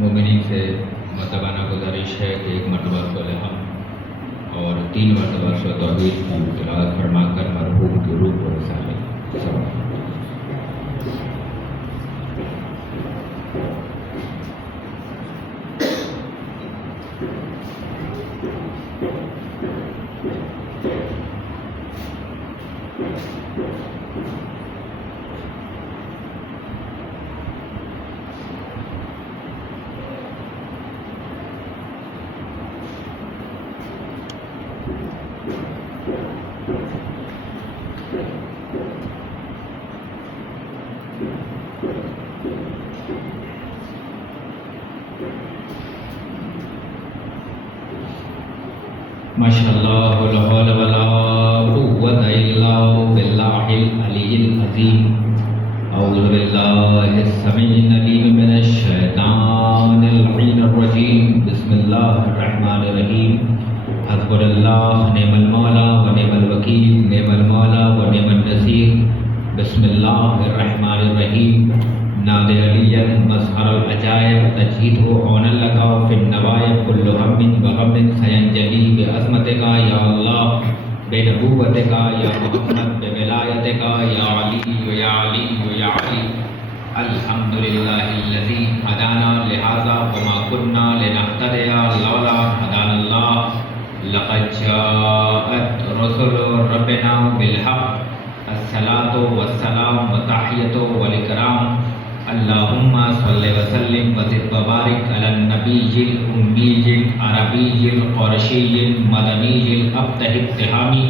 मोमिनीन से मतबाना गुजारिश है कि एक मरतबा सोलह और 3 मरतबा तौहीद की तिलावत फरमाकर मरहूम की रूह को रिसालें। माशाअल्लाह ला हौला वला कुव्वता इल्ला बिल्लाहिल अलीय्यिल अज़ीम। अऊज़ु बिल्लाहिस समीइल अलीम मिनश शैतानिर लईनिर रजीम। बिस्मिल्लाहिर रहमानिर रहीम। हस्बुनल्लाह निअमल मौला व निअमल वकील, निअमल मौला व निअमन नसीर। बिस्मिल्लाहिर रहमानिर रहीम। नादे अलियन मज़हरल अजायब तजहीदहु औनल लगाओ फिन नवायब कुल्लु हम्मिन व गम्मिन सयंजली बिअज़मतिका या अल्लाह, बिनबुव्वतिका या मुहम्मद, बिविलायतिका या अली या अली या अली। अल्हम्दुलिल्लाहिल्लज़ी हदाना लिहाज़ा व मा कुन्ना लिनहतदिया लौला हदानल्लाह। लक़द जाअत रुसुलु रब्बिना बिल हक़्क़। अस्सलातु वस्सलाम व तहियतु वल इकराम। अल्लाहुम्मा सल्लि व सल्लिम व ज़िद व बारिक अलन नबिय्यिल उम्मिय्यिल अरबिय्यिल क़ुरशिय्यिल मदनिय्यिल अब्तहित तिहामी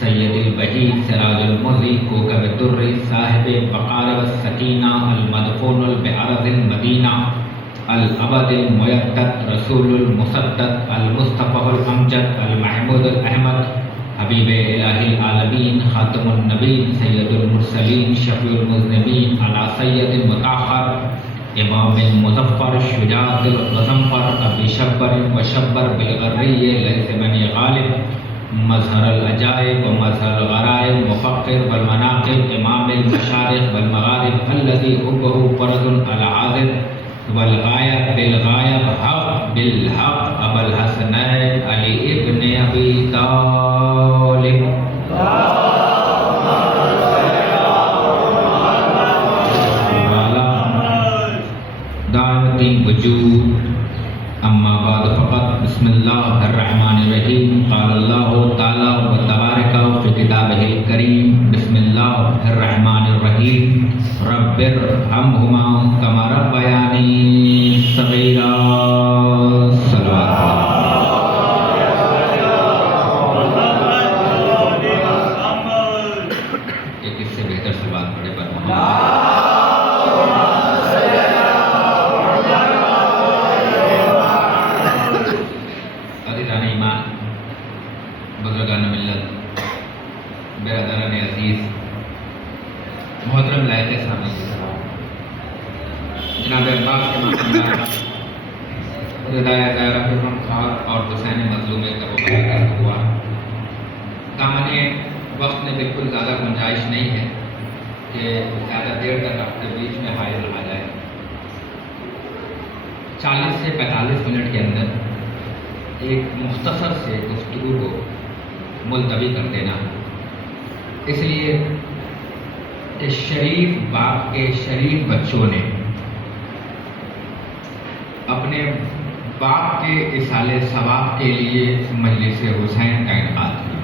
सय्यदिल बही सिराजुल मुज़ी कोकब दुर्री साहिबे वक़ार व सकीना अल मदफूनुल बिअरज़िल मदीना अल अबदिल मुयद्दद रसूलुल मुसद्दद अल मुस्तफ़ाउल अमजद अल महमूदुल अहमद हबीबे इलाहिल आलमीन खातमुन नबीन सय्यदुल मुरसलीन शफ़ीउल मुज़निबीन अला सय्यदिल मुताहहर इमामिल मुज़फ़्फ़र शुजाअतिल मुज़फ़्फ़र अबी शब्बर व शब्बर बिल गर्रिय लैस बनी गालिब मज़हरल अजाइब व मज़हरल गराइब मुफ़क्किर वल मनाक़िब इमामिल मशारिक़ वल मग़ारिब अल्लज़ी हुब्बुहु फ़र्ज़ुन अला आज़िब वल गायब बिल गायब हक़ बिल हक़ अबुल हसनैन अली इब्न अबी तालिब। दावतीन वजूद अम्मा बाद फ़क़त। बिस्मिल्लाहिर रहमानिर रहीम। क़ालल्लाहु तआला व तबारका फ़ी किताबिहिल करीम। बिस्मिल्लाहिर रहमानिर रहीम। रब्बिरहम्हुमा कमा रब्बयानी सग़ीरा। एक इससे बेहतर से बात पढ़े पर अज़ीज़ान ईमान, बुज़ुर्गान मिल्लत, बिरादरान अज़ीज़, मोहतरम लायक़ सामने की सलाम। जनाब अब्बास के मामला और हुसैन मज़लूम का वो हुआ। दामने वक्त में बिल्कुल ज़्यादा गुंजाइश नहीं है कि ज़्यादा देर तक आपके बीच में हाजिर रहा जाए। 40 से 45 मिनट के अंदर एक मुख्तसर से गुफ्तगू को मुलतवी कर देना। इसलिए इस शरीफ बाप के शरीफ बच्चों ने अपने बाप के इसाले सवाब के लिए मजलिस हुसैन का इनेकाद किया।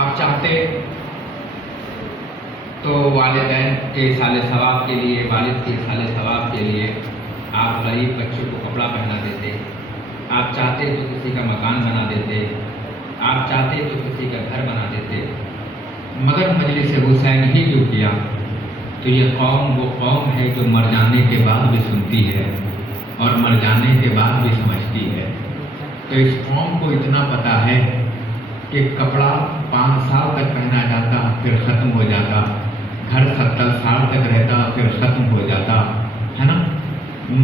आप चाहते तो वालिदैन के इसाले सवाब के लिए, वालिद के इसाले सवाब के लिए आप गरीब बच्चों को कपड़ा पहना देते। आप चाहते तो किसी का मकान बना देते। आप चाहते तो किसी का घर बना देते। मगर मजलिस हुसैन ही जो किया तो ये कौम वो कौम है जो मर जाने के बाद भी सुनती है और मर जाने के बाद भी समझती है। तो इस कौम को इतना पता है कि कपड़ा 5 साल तक पहना जाता फिर ख़त्म हो जाता, घर 70 साल तक रहता फिर ख़त्म हो जाता, है ना।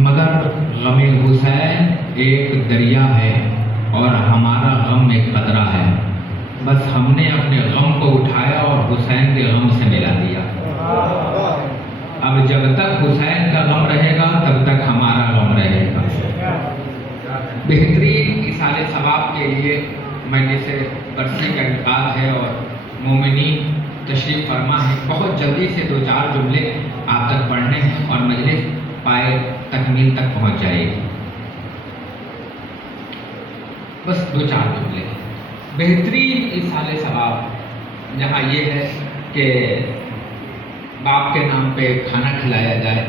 मगर गमे हुसैन एक दरिया है और हमारा गम एक खतरा है। बस हमने अपने गम को उठाया और हुसैन के गम से मिला दिया। अब जब तक हुसैन का गम रहेगा तब तक हमारा गम रहेगा। बेहतरीन इसाले सवाब के लिए मैं जिसे बरसी का इनकार है और मोमिनी तशरीफ़ फरमा है, बहुत जल्दी से 2-4 जुमले आप तक पढ़ने हैं और मजलिस पाए तकमील तक पहुंच जाएगी। बस 2-4 जुमले। बेहतरीन इसाले सवाब जहाँ ये है कि बाप के नाम पे खाना खिलाया जाए।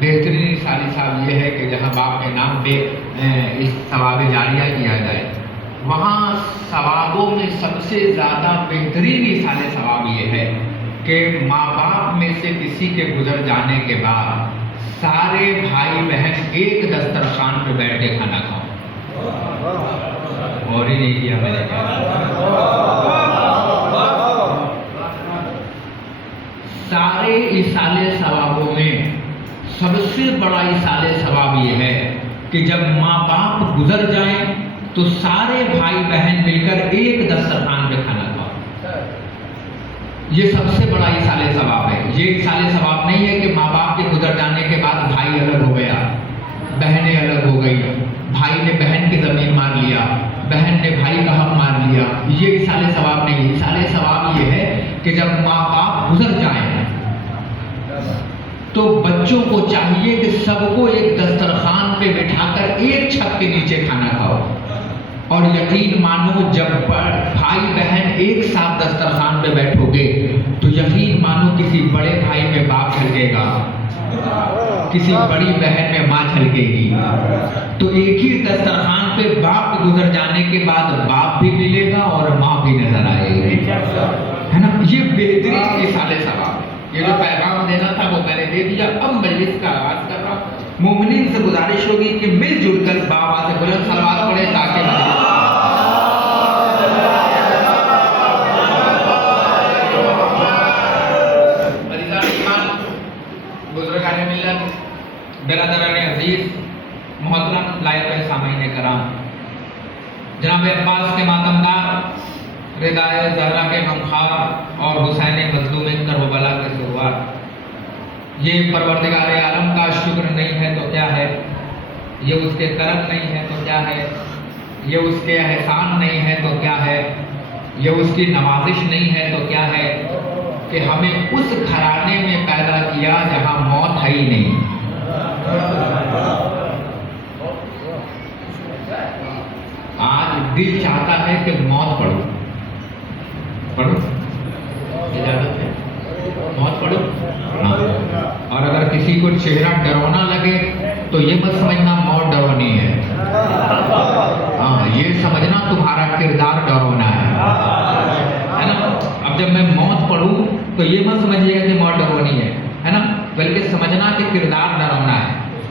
बेहतरीन इसाले सवाब ये है कि जहाँ बाप के नाम पे इस सवाब जारिया किया जाए। वहाँ सवाबों में सबसे ज़्यादा बेहतरीन इसाले सवाब ये है कि माँ बाप में से किसी के गुजर जाने के बाद सारे भाई बहन एक दस्तरखान पे बैठ के खाना खाओ। और ही नहीं किया मैंने क्या। सारे इसाले सवाबों में सबसे बड़ा इसाले सवाब ये है कि जब माँ बाप गुजर जाएं तो सारे भाई बहन मिलकर एक दस्तरखान पे खाना खाओ। ये सबसे बड़ा इसाले सवाब है। ये इसाले सवाब नहीं है कि माँ बाप के गुजर जाने के बाद भाई अलग हो गया, बहनें अलग हो गई, भाई ने बहन की ज़मीन मार लिया, बहन ने भाई का हक मार लिया। ये इसाले सवाब नहीं है। इसाले सवाब ये है कि जब माँ बाप गुजर जाएं तो बच्चों को चाहिए कि सबको एक दस्तरखान पे बिठाकर एक छत के नीचे खाना खाओ। और यकीन मानो जब भाई बहन एक साथ दस्तरखान पे बैठोगे तो यकीन मानो किसी बड़े भाई में बाप झलकेगा, किसी बड़ी बहन में माँ झलकेगी। तो एक ही दस्तरखान पे बाप के गुजर जाने के बाद बाप भी मिलेगा और माँ भी नजर आएगी, है ना। ये बेहतरीन इसाले सवाब है। ये जो पैगाम देना था वो मैंने दे दिया। अब मजलिस का आगाज कर रहा हूँ। मोमिनीन से गुजारिश होगी कि मिलजुल कर बाबा से बुलंद सलवात पढ़े ताकि बुजुर्गान मिल्लत, बिरादरान अजीज, मोहतरम लायक सामीन कराम, जनाब अब्बास के मातमदार, रिदाए ज़हरा के गमखार और हुसैन मज़लूम करबला के शुरुआत। ये परवरदिगार आलम का शुक्र नहीं है तो क्या है, ये उसके करम नहीं है तो क्या है, ये उसके एहसान नहीं है तो क्या है, ये उसकी नवाजिश नहीं है तो क्या है कि हमें उस घराने में पैदा किया जहां मौत है ही नहीं। आज दिल चाहता है कि मौत पढ़ो, इजाजत है, मौत पढ़ो। हाँ। और अगर किसी को चेहरा डरौना लगे तो ये मत समझना मौत डरौनी है। हाँ, ये समझना तुम्हारा किरदार डरौना है ना। अब जब मैं मौत पढ़ूं तो ये मत समझिएगा कि मौत डरौनी है ना, बल्कि समझना कि किरदार डरौना है।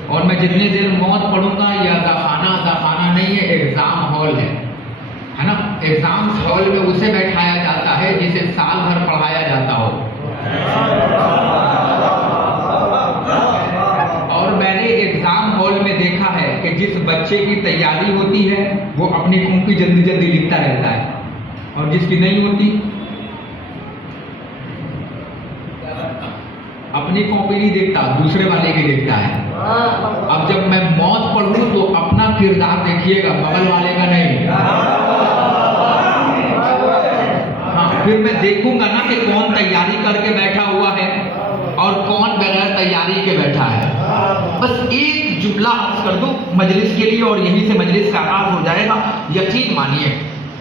और मैं जितनी देर मौत पढ़ूंगा ये अज़ाखाना नहीं है, एग्जाम हॉल है ना। एग्जाम हॉल में उसे बैठाया जाता है जिसे साल भर पढ़ाया जाता हो। और मैंने एग्जाम हॉल में देखा है कि जिस बच्चे की तैयारी होती है वो अपनी कॉपी जल्दी जल्दी लिखता रहता है, और जिसकी नहीं होती अपनी कॉपी नहीं देखता, दूसरे वाले की देखता है। अब जब मैं मौत पढ़ूं तो अपना किरदार देखिएगा, बगल वाले का नहीं। हाँ, फिर मैं देखूंगा ना कि कौन तैयारी करके बैठा हुआ है और कौन बगैर तैयारी के बैठा है। बस एक जुमला अर्ज कर दूं मजलिस के लिए और यहीं से मजलिस का आगाज हो जाएगा। यकीन मानिए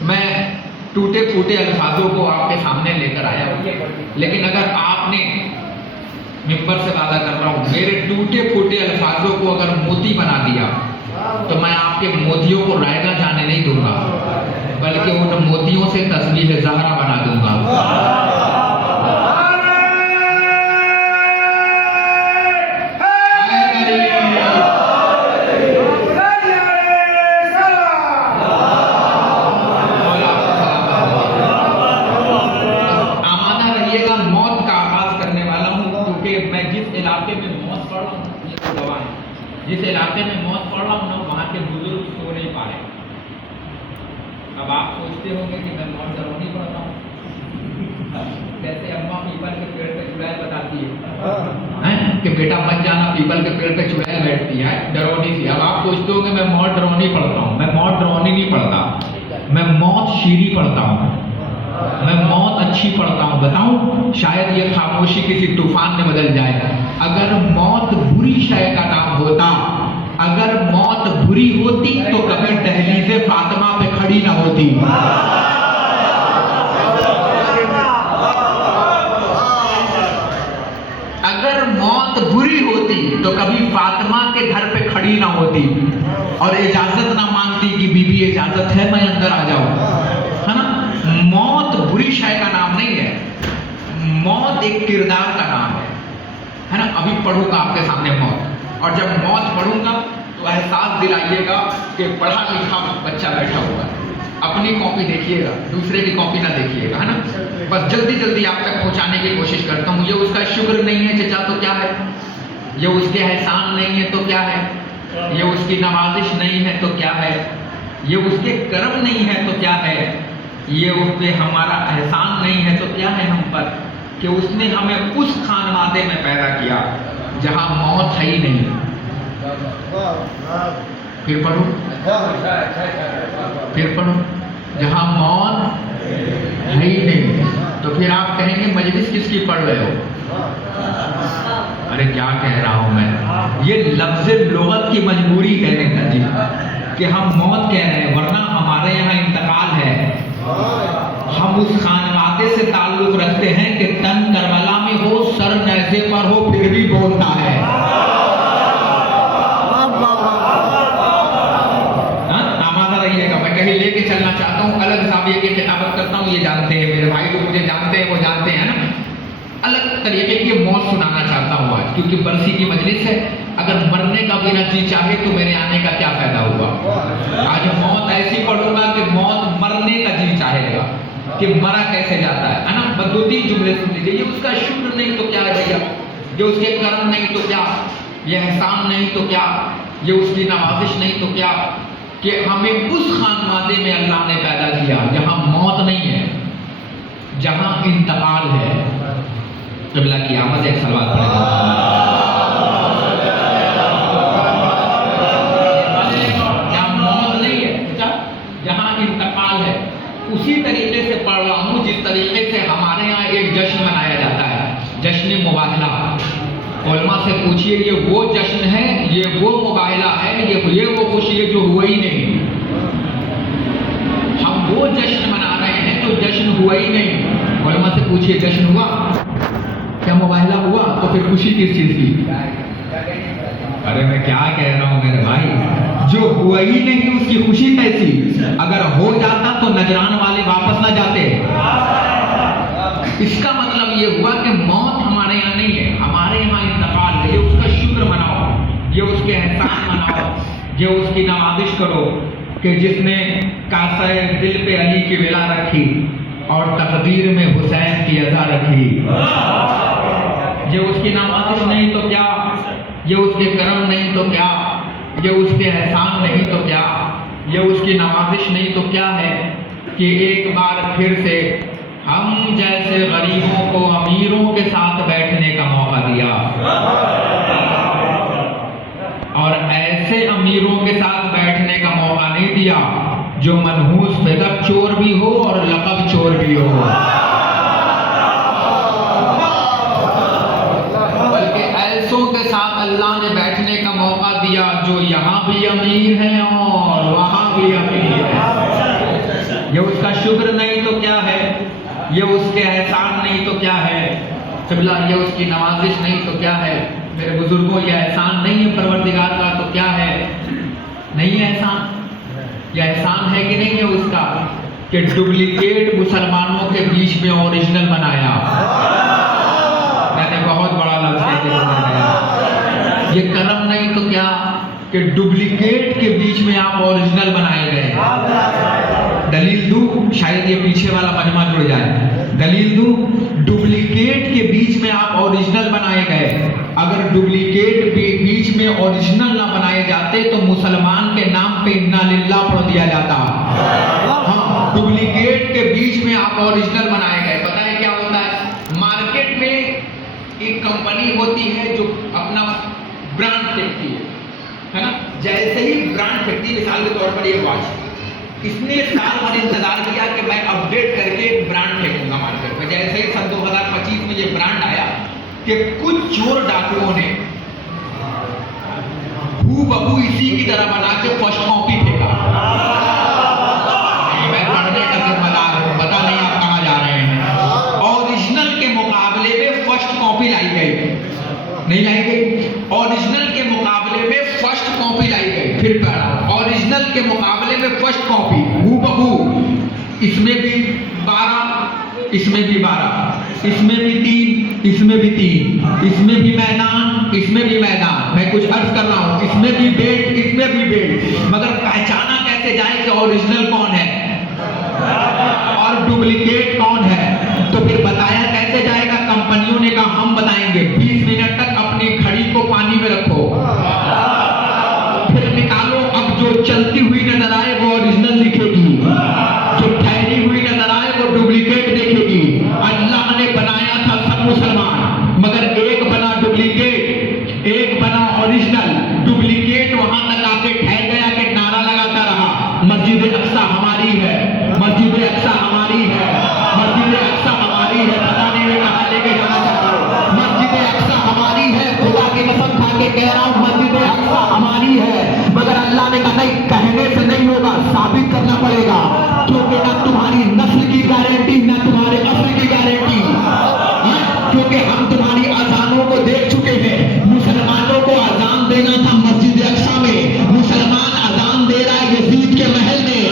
मैं टूटे फूटे अल्फाजों को आपके सामने लेकर आया हूं, लेकिन अगर आपने मिंबर से वादा कर रहा हूँ, मेरे टूटे फूटे अल्फाजों को अगर मोती बना दिया तो मैं आपके मोतियों को रायगा जाने नहीं दूंगा, बल्कि उन मोतियों से तस्बीह ज़हरा बना दूंगा। जिस इलाके में मौत पड़ रहा हूँ ना, वहाँ के बुजुर्ग सो नहीं पा रहे, सोचते होंगे कि मैं मौत डरौनी पढ़ता हूँ। जैसे अम्मा पीपल के पेड़ पे चुड़ैल बताती है कि बेटा मत जाना, पीपल के पेड़ पे चुड़ैल बैठती है डरौनी सी। अब आप सोचते हो कि मैं मौत डरौनी पढ़ता हूँ। मैं मौत डरौनी नहीं पढ़ता, मैं मौत शीरी पढ़ता हूँ, मैं मौत अच्छी पढ़ता हूँ। बताऊं, शायद ये खामोशी किसी तूफान में बदल जाए। अगर मौत बुरी शय का नाम होता, अगर मौत बुरी होती तो कभी दहलीज़े फातिमा पे खड़ी ना होती। अगर मौत बुरी होती तो कभी फातिमा के घर पे खड़ी ना होती और इजाजत ना मांगती कि बीबी इजाजत है मैं अंदर आ जाऊं, है ना। मौत बुरी शय का नाम नहीं है, मौत एक किरदार का नाम है ना। अभी पढ़ूंगा आपके सामने मौत, और जब मौत पढ़ूंगा तो एहसास दिलाइएगा कि पढ़ा लिखा बच्चा बैठा हुआ है। अपनी कॉपी देखिएगा, दूसरे की कॉपी ना देखिएगा, है ना। बस जल्दी जल्दी आप तक पहुंचाने की कोशिश करता हूँ। ये उसका शुक्र नहीं है चचा तो क्या है, ये उसके एहसान नहीं है तो क्या है, ये उसकी नवाजिश नहीं है तो क्या है, ये उसके कर्म नहीं है तो क्या है, ये उस पे हमारा एहसान नहीं है तो क्या है हम पर, कि उसने हमें उस खानवादे में पैदा किया जहां मौत है ही नहीं। फिर पढ़ो, फिर पढ़ो, जहां मौत है ही नहीं। तो फिर आप कहेंगे मजलिस किसकी पढ़ रहे हो? अरे क्या कह रहा हूं मैं, ये लफ्ज़ लुगत की मजबूरी कहने का जी, कि हम मौत कह रहे हैं, वरना हमारे यहाँ इंतकाल है। हम उस खानवादे से ताल्लुक रखते हैं कि तन करबला में हो, सर नैज़े पर हो, फिर भी बोलता है। आमादा रहिएगा, मैं कहीं लेके चलना चाहता हूँ, अलग जाविये की किताबत करता हूँ, ये जानते हैं मेरे भाई लोग, मुझे जानते हैं, वो जानते हैं ना। अलग तरीके की मौत सुनाना चाहता हूँ आज, क्योंकि बरसी की मजलिस है। अगर मरने का भी ना जी चाहे तो मेरे आने का क्या फायदा हुआ। आज मौत ऐसी पढ़ूंगा कि मौत मरने का जी चाहेगा कि मरा कैसे जाता है ना। बस दो तीन जुमले सुन लीजिए। ये उसका शुक्र नहीं तो क्या है भैया, ये उसके कर्म नहीं तो क्या, ये एहसान नहीं तो क्या, ये उसकी नवाजिश नहीं तो क्या, कि हमें उस खानवादे में अल्लाह ने पैदा किया जहां मौत नहीं है, जहां इंतकाल है। क़िबला की आमद एक सलवात पढ़ेगा। जहां मौत नहीं है, जहां इंतकाल है। उसी तरीके से पढ़ रहा हूँ जिस तरीके से हमारे यहाँ एक जश्न मनाया जाता है, जश्न मुबाहिला। उलमा से पूछिए, ये वो जश्न है, ये वो मुबाहिला है, ये वो खुशी है जो हुआ ही नहीं। हम वो जश्न मना रहे हैं जो जश्न हुआ ही नहीं। उलमा से पूछिए, जश्न हुआ क्या, मुबाहिला हुआ, तो फिर खुशी किस चीज की? अरे मैं क्या कह रहा हूँ मेरे भाई, जो हुआ ही नहीं उसकी खुशी कैसी? अगर हो जाता तो नजरान वाले वापस ना जाते। इसका मतलब ये हुआ कि मौत हमारे यहाँ नहीं है, हमारे यहाँ इंतकाल है। ये उसका शुक्र मनाओ, ये उसके एहसान मनाओ, ये उसकी नवाजिश करो कि जिसने कासे दिल पे अली की विला रखी और तकदीर में हुसैन की अज़ा रखी। ये उसकी नवाजिश नहीं तो क्या, ये उसके करम नहीं तो क्या, ये उसके एहसान नहीं तो क्या, ये उसकी नवाजिश नहीं तो क्या है कि एक बार फिर से हम जैसे गरीबों को अमीरों के साथ बैठने का मौका दिया, और ऐसे अमीरों के साथ बैठने का मौका नहीं दिया जो मनहूस बेदक चोर भी हो और लक़ब चोर भी हो, बल्कि ऐसों के साथ अल्लाह ने बैठने का मौका दिया जो यहाँ भी अमीर है और वहाँ भी अमीर है। ये उसका शुक्र नहीं तो क्या है, ये उसके एहसान नहीं तो क्या है, क़िबला ये उसकी नवाजिश नहीं तो क्या है। मेरे बुजुर्गों, ये एहसान नहीं है परवरदिगार का तो क्या है? नहीं है एहसान। यह एहसान है कि नहीं है उसका कि डुप्लीकेट मुसलमानों के बीच में ओरिजिनल बनाया। मैंने बहुत बड़ा लफ्ज़ गया। ये करम नहीं तो क्या कि डुप्लीकेट के बीच में आप ओरिजिनल बनाए गए। दलील दूं, शायद ये पीछे वाला मजमा जुड़ जाए। दलील दूं, डुप्लीकेट के बीच में आप ओरिजिनल बनाए गए। अगर डुप्लीकेट के बीच में ओरिजिनल ना बनाए जाते तो मुसलमान के नाम पे इन्ना लिल्लाह पढ़ दिया जाता। हाँ, डुप्लीकेट आप ओरिजिनल बनाए गए। पता है क्या होता है, मार्केट में एक कंपनी होती है जो अपना ब्रांड फेंकती है ना। जैसे ही ब्रांड फेंकती, मिसाल के तौर पर ये वॉच, इसने साल भर इंतजार किया कि मैं अपडेट करके एक ब्रांड फेंकूंगा मार्केट में। जैसे ही सन 2025 में ये ब्रांड आया कि कुछ चोर डाकुओं ने हूबहू इसी की तरह बना के फर्स्ट कॉपी फेंका। मैं पढ़ने का जिम्मेदार हूं, पता नहीं आप कहां जा रहे हैं। ओरिजिनल के मुकाबले में फर्स्ट कॉपी लाई गई, नहीं लाई गई। ओरिजिनल के मुकाबले में फर्स्ट कॉपी लाई गई। फिर पढ़ा, ओरिजिनल के मुकाबले में फर्स्ट कॉपी हूबहू, इसमें भी 12, इसमें भी 12, इसमें भी 3, इसमें भी 3, इसमें भी मैदान, इसमें भी मैदान। मैं कुछ अर्ज कर रहा हूं, इसमें भी बेल्ट, इसमें भी बेल्ट। मगर पहचाना कैसे जाए कि ओरिजिनल कौन है और डुप्लीकेट कौन है? तो फिर बताया कैसे जाएगा? कंपनियों ने कहा हम बताएंगे, 20 मिनट तक अपनी घड़ी को पानी में रखो, फिर निकालो। अब जो चलती हुई नजर आए वो ओरिजिनल दिखेगी, जो ठहरी हुई नजर आए वो डुप्लीकेट दिखेगी। अल्लाह ने बनाया था सब मुसलमान, मगर एक बना डुप्लीकेट, एक बना ओरिजिनल। डुप्लीकेट वहां तक आके ठहर गया कि नारा लगाता रहा, मस्जिद अक्सा हमारी है, मस्जिद अक्सा हमारी है, मस्जिद अक्सा हमारी है। पता नहीं मैं कहां लेके जाना चाहता हूं। मस्जिद अक्सा हमारी है, खुदा की कसम खा के कह रहा हूं, मस्जिद अक्सा हमारी है। मगर अल्लाह ने कहा नहीं, कहने से नहीं होगा, साबित करना पड़ेगा, क्योंकि ना तुम्हारी नस्ल की गारंटी, ना तुम्हारे असर की गारंटी, क्योंकि हम तुम्हारी अजानों को देख चुके हैं। मुसलमानों को अजान देना था मस्जिद अक्सा में, मुसलमान अजान दे रहा है यजीद के महल में,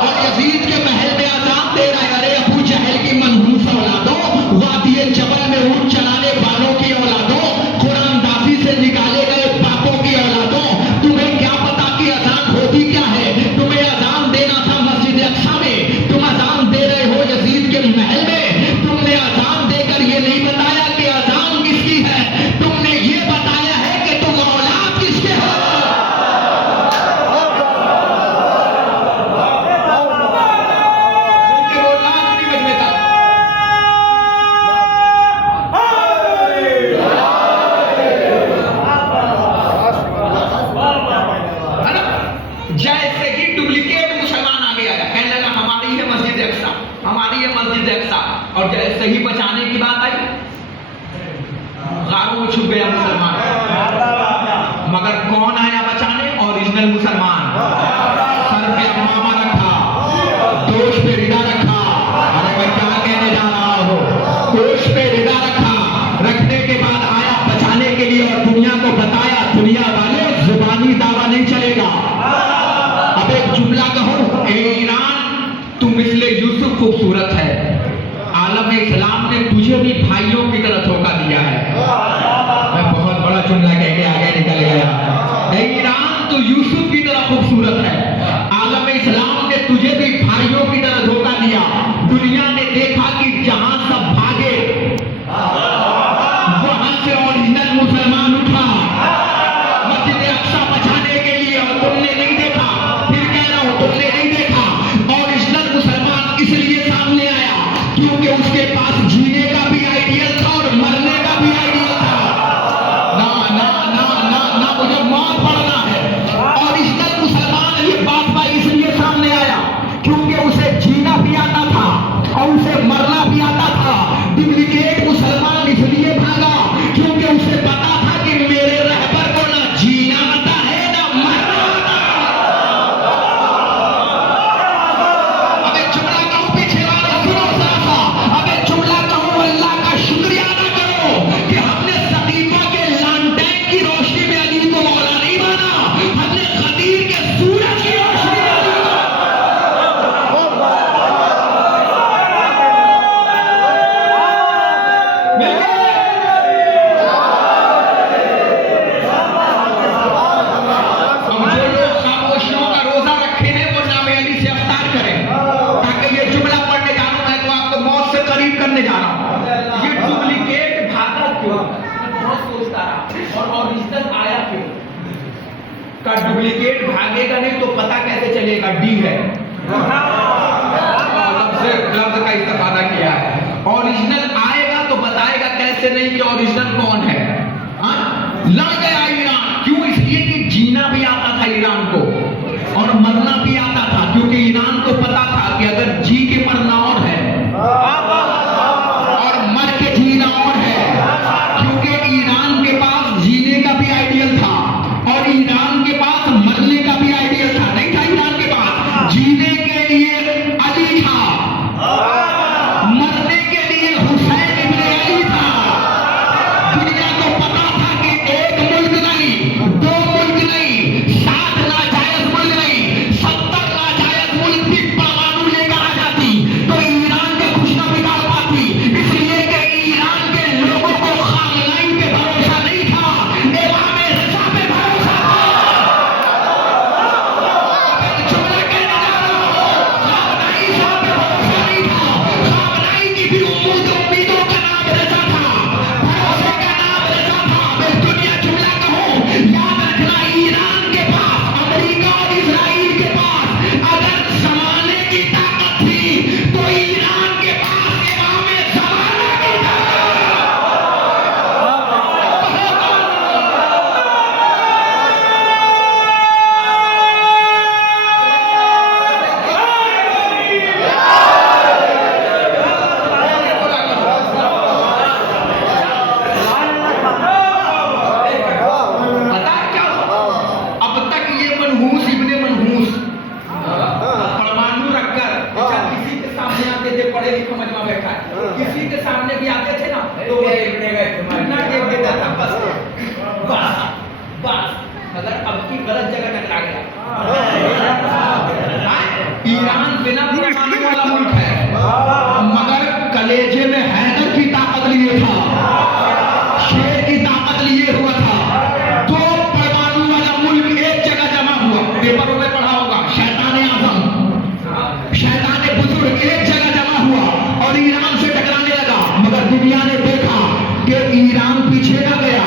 और यजीद के महल में अजान दे रहा है। अरे अबू जहल की मनहूस औलादों, वादी जबल में ऊंट चलाने वालों की औलादों, कुरानदासी से निकाले गए बापों की औलादों, तुम्हें क्या पता कि अजान होती क्या है? तुम्हें अजान देना था मस्जिद अक्सा में, तुम अजान दे रहे हो यजीद के महल में। तुमने अजान देकर ये नहीं बताया कि अजान किसकी है, तुमने ये बताया है कि तुम औलाद किसके हो। जैसे ही डुप्लीकेट मुसलमान आगे आया, कहने लगा हमारी है मस्जिद अक्सा, हमारी है मस्जिद अक्सा। और जैसे ही बचाने की बात आई, गारों में छुप गया मुसलमान। मगर कौन आया बचाने? ओरिजिनल मुसलमान। सर पे अमामा रखा, दोष पे रिदा रखा। अरे मैं क्या कहने जा रहा हूं? दोष पे रिदा रखा, रखने के बाद आया बचाने के लिए और दुनिया को बताया, दुनिया वाले जुबानी दावा नहीं चलेगा। अब एक जुमला कहूं, ए ईरान तुम मिसले यूसुफ खूबसूरत है, आलम इस्लाम ने तुझे भी भाइयों की तरह धोखा दिया है। मैं बहुत बड़ा जुमला कह के आगे निकल गया। ए ईरान तू यूसुफ की तरह खूबसूरत है, आलम इस्लाम ने तुझे भी भाइयों की तरह धोखा दिया। दुनिया ने देखा कि जहां सब भागे वहां से ओरिजिनल मुसलमान उठा मस्जिद अक्सा बचाने के लिए, और तुमने नहीं देखा। फिर कह रहा हूं तुमने नहीं देखा। ओरिजिनल मुसलमान इसलिए सामने आया क्योंकि उसके पास जीने का भी आइडियल था और मरने का भी आइडियल था। ना ना ना ना ना, मुझे मौत पड़ना है। ओरिजिनल मुसलमान ये बात भाई इसलिए सामने आया क्योंकि उसे जीना भी आता था और उसे मरना भी आता था। डुप्लीकेट मुसलमान इसलिए भागा क्योंकि उसे पता था कि मेरे रहबर को ना जीना आता है ना मरना आता है। अब एक जुमला कहूं, पीछे वाले सुनो सा, अब एक जुमला कहूं, अल्लाह का शुक्रिया अदा करो कि हमने सकीफा के लालटेन की रोशनी में अली को मौला नहीं माना, हमने खदीर के सूरज की रोशनी में अली को। करने जा रहा हूं, ये डुप्लीकेट भागा क्यों? बहुत सोचता रहा। और ओरिजिनल आया क्यों? का डुप्लीकेट भागेगा नहीं तो पता कैसे चलेगा डी है। कि ओरिजिनल कौन है। हाँ, लड़ गया ईरान। क्यों? इसलिए कि जीना भी आता था ईरान को और मरना भी आता था, क्योंकि ईरान को पता था कि अगर जी के मरना और है और मर के जीना और है, क्योंकि ईरान के पास जीने का भी आइडियल था और ईरान के पास मरने का भी आइडियल था। नहीं था ईरान के पास? जीने के लिए अली था, मरने के लिए हुसैन इब्न अली था। दुनिया को पता था कि एक मुल्क नहीं, दो मुल्क नहीं, 7 नाजायज मुल्क नहीं, 70 नाजायज मुल्क भी परमाणु लेकर आ जाती तो ईरान का कुछ ना बिगाड़ पाती। इसलिए कि ईरान के लोगों को खामनेई पे भरोसा नहीं था, इमाम रज़ा पे भरोसा था। जुमला कहने जा रहा हूं, खामनेई साहब पे भरोसा नहीं था। खामनेई की भी उम्मीदों का नाम रज़ा था, भरोसे का नाम रज़ा था। मैं दुनिया जुमला कहूं, याद रखना, ईरान के पास, अमेरिका और इजराइल के पास अगर जमाने की ताकत थी तो ईरान के पास इमाम ज़माना की पता है क्या? अब तक ये मनहूस इब्ने मनहूस परमाणु रखकर अच्छा किसी के सामने आते थे, पढ़े लिखे मजमा बैठा है, किसी के सामने भी आते थे ना तो वो इतना टेप देता था, बस बस बस। अगर अब की गलत जगह टकरा गया, ईरान बिना परमाणु वाला मुल्क है मगर कलेजे में हैदर की ताकत लिए था, शेर की ताकत लिए हुआ था। दो परमाणु वाला मुल्क एक जगह जमा हुआ, पेपरों में पढ़ा होगा, शैताने आज़म, शैताने बुजुर्ग एक जगह जमा हुआ और ईरान से टकराने लगा। मगर दुनिया ने देखा कि ईरान पीछे न गया,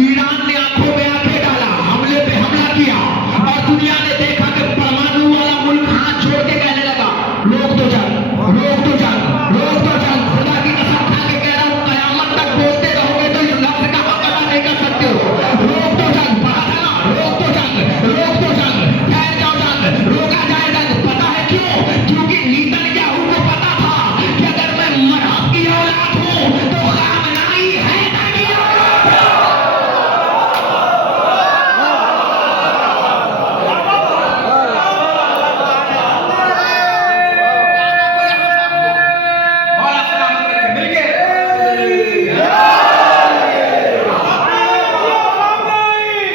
ईरान ने आंखों में आंखें डाला, हमले पे हमला किया और दुनिया ने देखा कि परमाणु वाला मुल्क हाथ छोड़ के कहने लगा, रोक दो जंग, रोक दो जंग, रोक दो जंग। खुदा की कसम खा के कह रहा हूं, कयामत तक बोलते रहोगे तो इस लफ्ज का हक अदा नहीं कर सकते हो। रोक दो जंग, पढ़ा था ना, रोक दो जंग, रोक दो जंग, ठहर जाओ जंग, रोका जाए जंग। पता है क्यों? क्योंकि नेतन्याहू को पता था कि अगर मैं मरहब की औलाद हूं तो खामनेई हैदर की औलाद है। और अस्सलाम वालेकुम, मिल गए?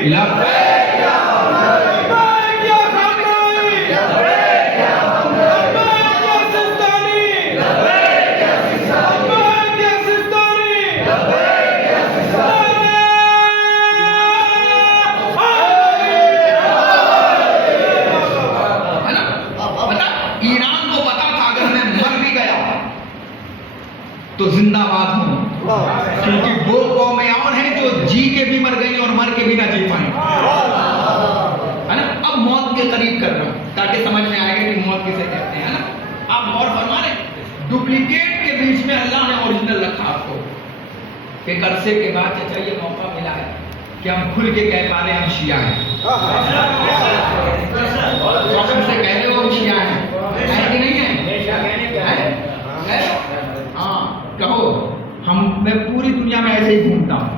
लब्बैक या लब्बैक या खामनेई, लब्बैक या लब्बैक या सिस्तानी, लब्बैक या सिस्तानी, लब्बैक या सिस्तानी, लब्बैक या सिस्तानी। है ना? पता, ईरान को पता था अगर मैं मर भी गया तो जिंदाबाद हूं, क्योंकि वो कौमें और हैं जो जी के भी मर गई और मर के भी ना जी पाई। है ना? अब मौत के करीब कर रहा हूं ताकि समझ में आएगा कि मौत किसे कहते हैं। है ना? आप गौर फरमा रहे, डुप्लीकेट के बीच में अल्लाह ने ओरिजिनल रखा आपको। एक अरसे के बाद चाचा ये मौका मिला है कि हम खुल के कह पा रहे हैं हम शिया हैं। कसम से कह रहे हो हम शिया हैं, है कि नहीं है? हाँ, कहो। मैं पूरी दुनिया में ऐसे ही घूमता हूँ,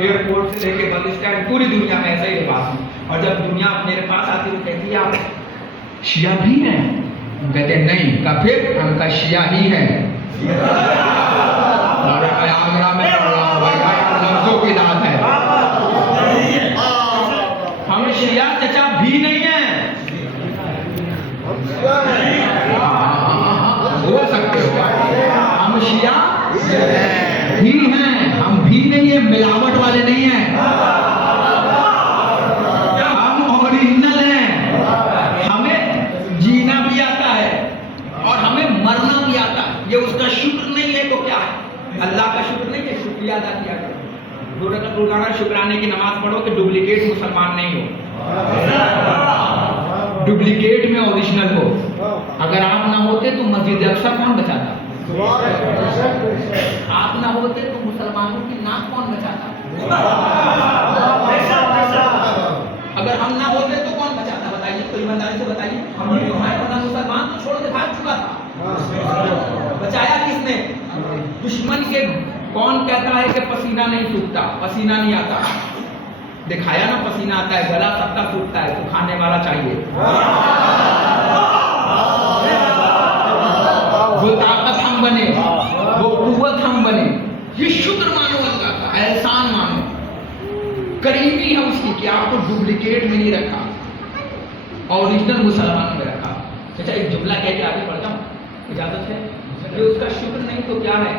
एयरपोर्ट से लेके बस स्टैंड, पूरी दुनिया में ऐसे ही लिबास हूँ। और जब दुनिया मेरे पास आती है कहती है आप शिया भी हैं? हम कहते हैं नहीं। का फिर? हम का शिया ही है। और आगरा में लफ्जों की दाद है। हम शिया चचा भी नहीं है, बोल सकते हो, हम शिया भी हैं, हम भी नहीं है, मिलावट वाले नहीं हैं, हम ओरिजिनल हैं। हमें जीना भी आता है और हमें मरना भी आता है। ये उसका शुक्र नहीं है तो क्या है? अल्लाह का शुक्र नहीं है, शुक्रिया अदा किया करो। रोजाना शुक्राने की नमाज पढ़ो कि डुप्लीकेट मुसलमान नहीं हो, डुप्लीकेट में ओरिजिनल हो। अगर आप ना होते तो मस्जिद अक्सा कौन बचाता? आप ना होते तो मुसलमानों की नाक कौन बचाता? अगर हम ना होते तो कौन बचाता? बताइए, कोई ईमानदारी से बताइए। हम ही तो हैं, वरना मुसलमान तो छोड़ के भाग चुका था। बचाया किसने? दुश्मन के। कौन कहता है कि पसीना नहीं सूखता, पसीना नहीं आता? दिखाया ना पसीना आता है, गला सबका सूखता है, तो खाने वाला चाहिए। वो ताकत हम बने, वो कुव्वत हम बने। ये शुक्र मानो अल्लाह का, एहसान मानो, करीबी है उसकी कि आपको डुप्लीकेट में नहीं रखा, ओरिजिनल मुसलमान में रखा। अच्छा, एक जुमला कह के आगे बढ़ जाऊं, इजाजत है? ये उसका शुक्र नहीं तो क्या है,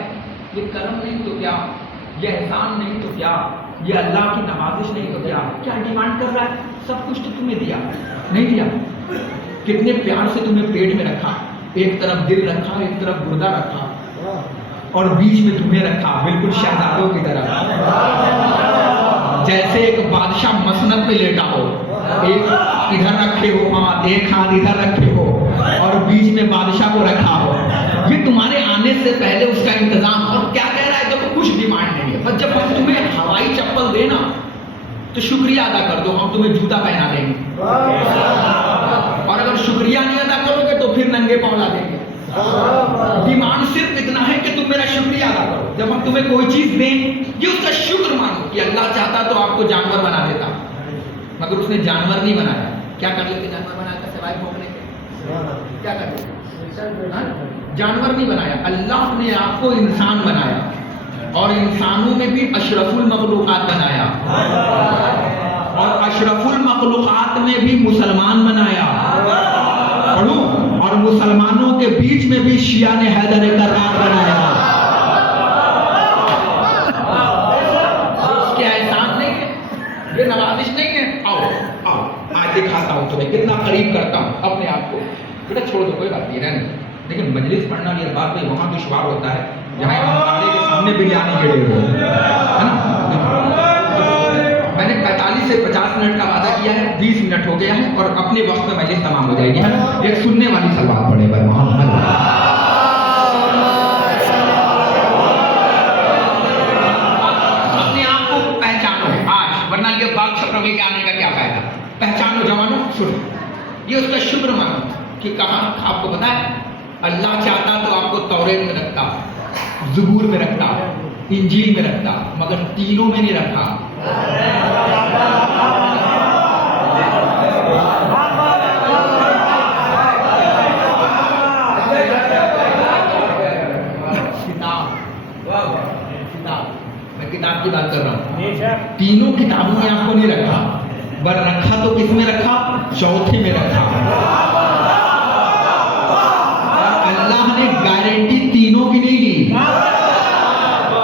ये करम नहीं तो क्या, ये एहसान नहीं तो क्या, ये अल्लाह की नवाजिश नहीं तो क्या? क्या डिमांड कर रहा है? सब कुछ तो तुम्हें दिया, नहीं दिया? कितने प्यार से तुम्हें पेट में रखा, एक तरफ दिल रखा, एक तरफ गुर्दा रखा, और बीच में तुम्हें रखा, बिल्कुल शहजादों की तरह, जैसे एक बादशाह मसनद पे लेटा हो, एक इधर रखे हो हाथ, एक हाथ इधर रखे हो, और बीच में बादशाह को रखा हो। ये तुम्हारे आने से पहले उसका इंतजाम। और क्या कह रहा है? देखो, कुछ डिमांड नहीं है, बस जब हम तुम्हें हवाई चप्पल देना तो शुक्रिया अदा कर दो, हम तुम्हें जूता पहना देंगे। और अगर शुक्रिया नहीं अदा करोगे तो फिर नंगे पांव ला देंगे। डिमांड सिर्फ इतना है कि तुम मेरा शुक्रिया अदा करो। जब हम तुम्हें कोई चीज दें, ये उसका शुक्र मानो कि अल्लाह चाहता तो आपको जानवर बना देता, मगर उसने जानवर नहीं बनाया। क्या कर लेते जानवर बनाकर सिवाय भोगने के? क्या कर लेते? जानवर नहीं बनाया, अल्लाह ने आपको इंसान बनाया, और इंसानों में भी अशरफुल मखलूकात बनाया, और अशरफुल मखलूकात में भी मुसलमान बनाया। पढ़ो, और मुसलमानों के बीच में भी शिया ने हैदर करार बनाया। क्या एहसान नहीं है? ये नवाजिश नहीं है? आओ आओ, आज दिखाता हूं तुम्हें कितना करीब करता हूं अपने आप को। बेटा छोड़ दो, कोई बात नहीं, रहने। लेकिन मजलिस पढ़ना ये बात नहीं, वहां दुश्वार होता है जहाँ इमाम साले के सामने बिरयानी के लिए हो, है ना? मैंने 45 से 50 मिनट का वादा किया है, 20 मिनट हो गया है, और अपने वक्त में मजलिस तमाम हो जाएगी, है ना? एक सुनने वाली सलवात पढ़े भाई मोहम्मद। अपने आप को पहचानो आज, वरना ये बात छपरवी के आने का क्या फायदा? पहचानो जवानों, सुनो, ये उसका शुक्र मानो कि कहाँ आपको पता है, अल्लाह चाहता तो आपको तौरेत में रखता, ज़बूर में रखता, इंजील में रखता, मगर तीनों में नहीं रखा। मैं किताब की बात कर रहा हूँ। तीनों किताबों में आपको नहीं रखा, पर रखा तो किस में रखा? चौथे में रखा। अल्लाह ने गारंटी तीनों की नहीं ली,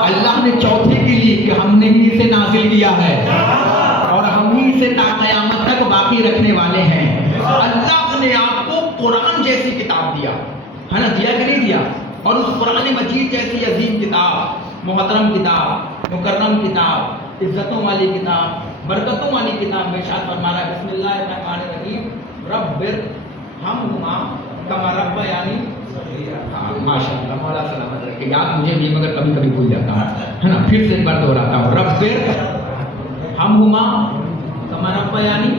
अल्लाह ने चौथे की ली कि हमने ही इसे नाजिल किया है, और हम ही इसे ता क़यामत तक बाकी रखने वाले हैं। अल्लाह ने आपको कुरान जैसी किताब दिया है ना, दिया कि नहीं दिया? और उस कुरान मजीद जैसी अजीम किताब, मोहतरम किताब, मुकर्रम किताब, इज्जतों वाली किताब, बरकतों वाली किताब में शाद फरमाना बिस्मिल्लाहिर्रहमानिर्रहीम रब्बिर हमहुमा कमा रब्बयानी सगीरा। माशाअल्लाह, मौला सलामत रखे। याद मुझे भी मगर कभी कभी भूल जाता है ना, फिर से एक बार दोहराता हूँ, रब्बिर हमहुमा कमा रब्बयानी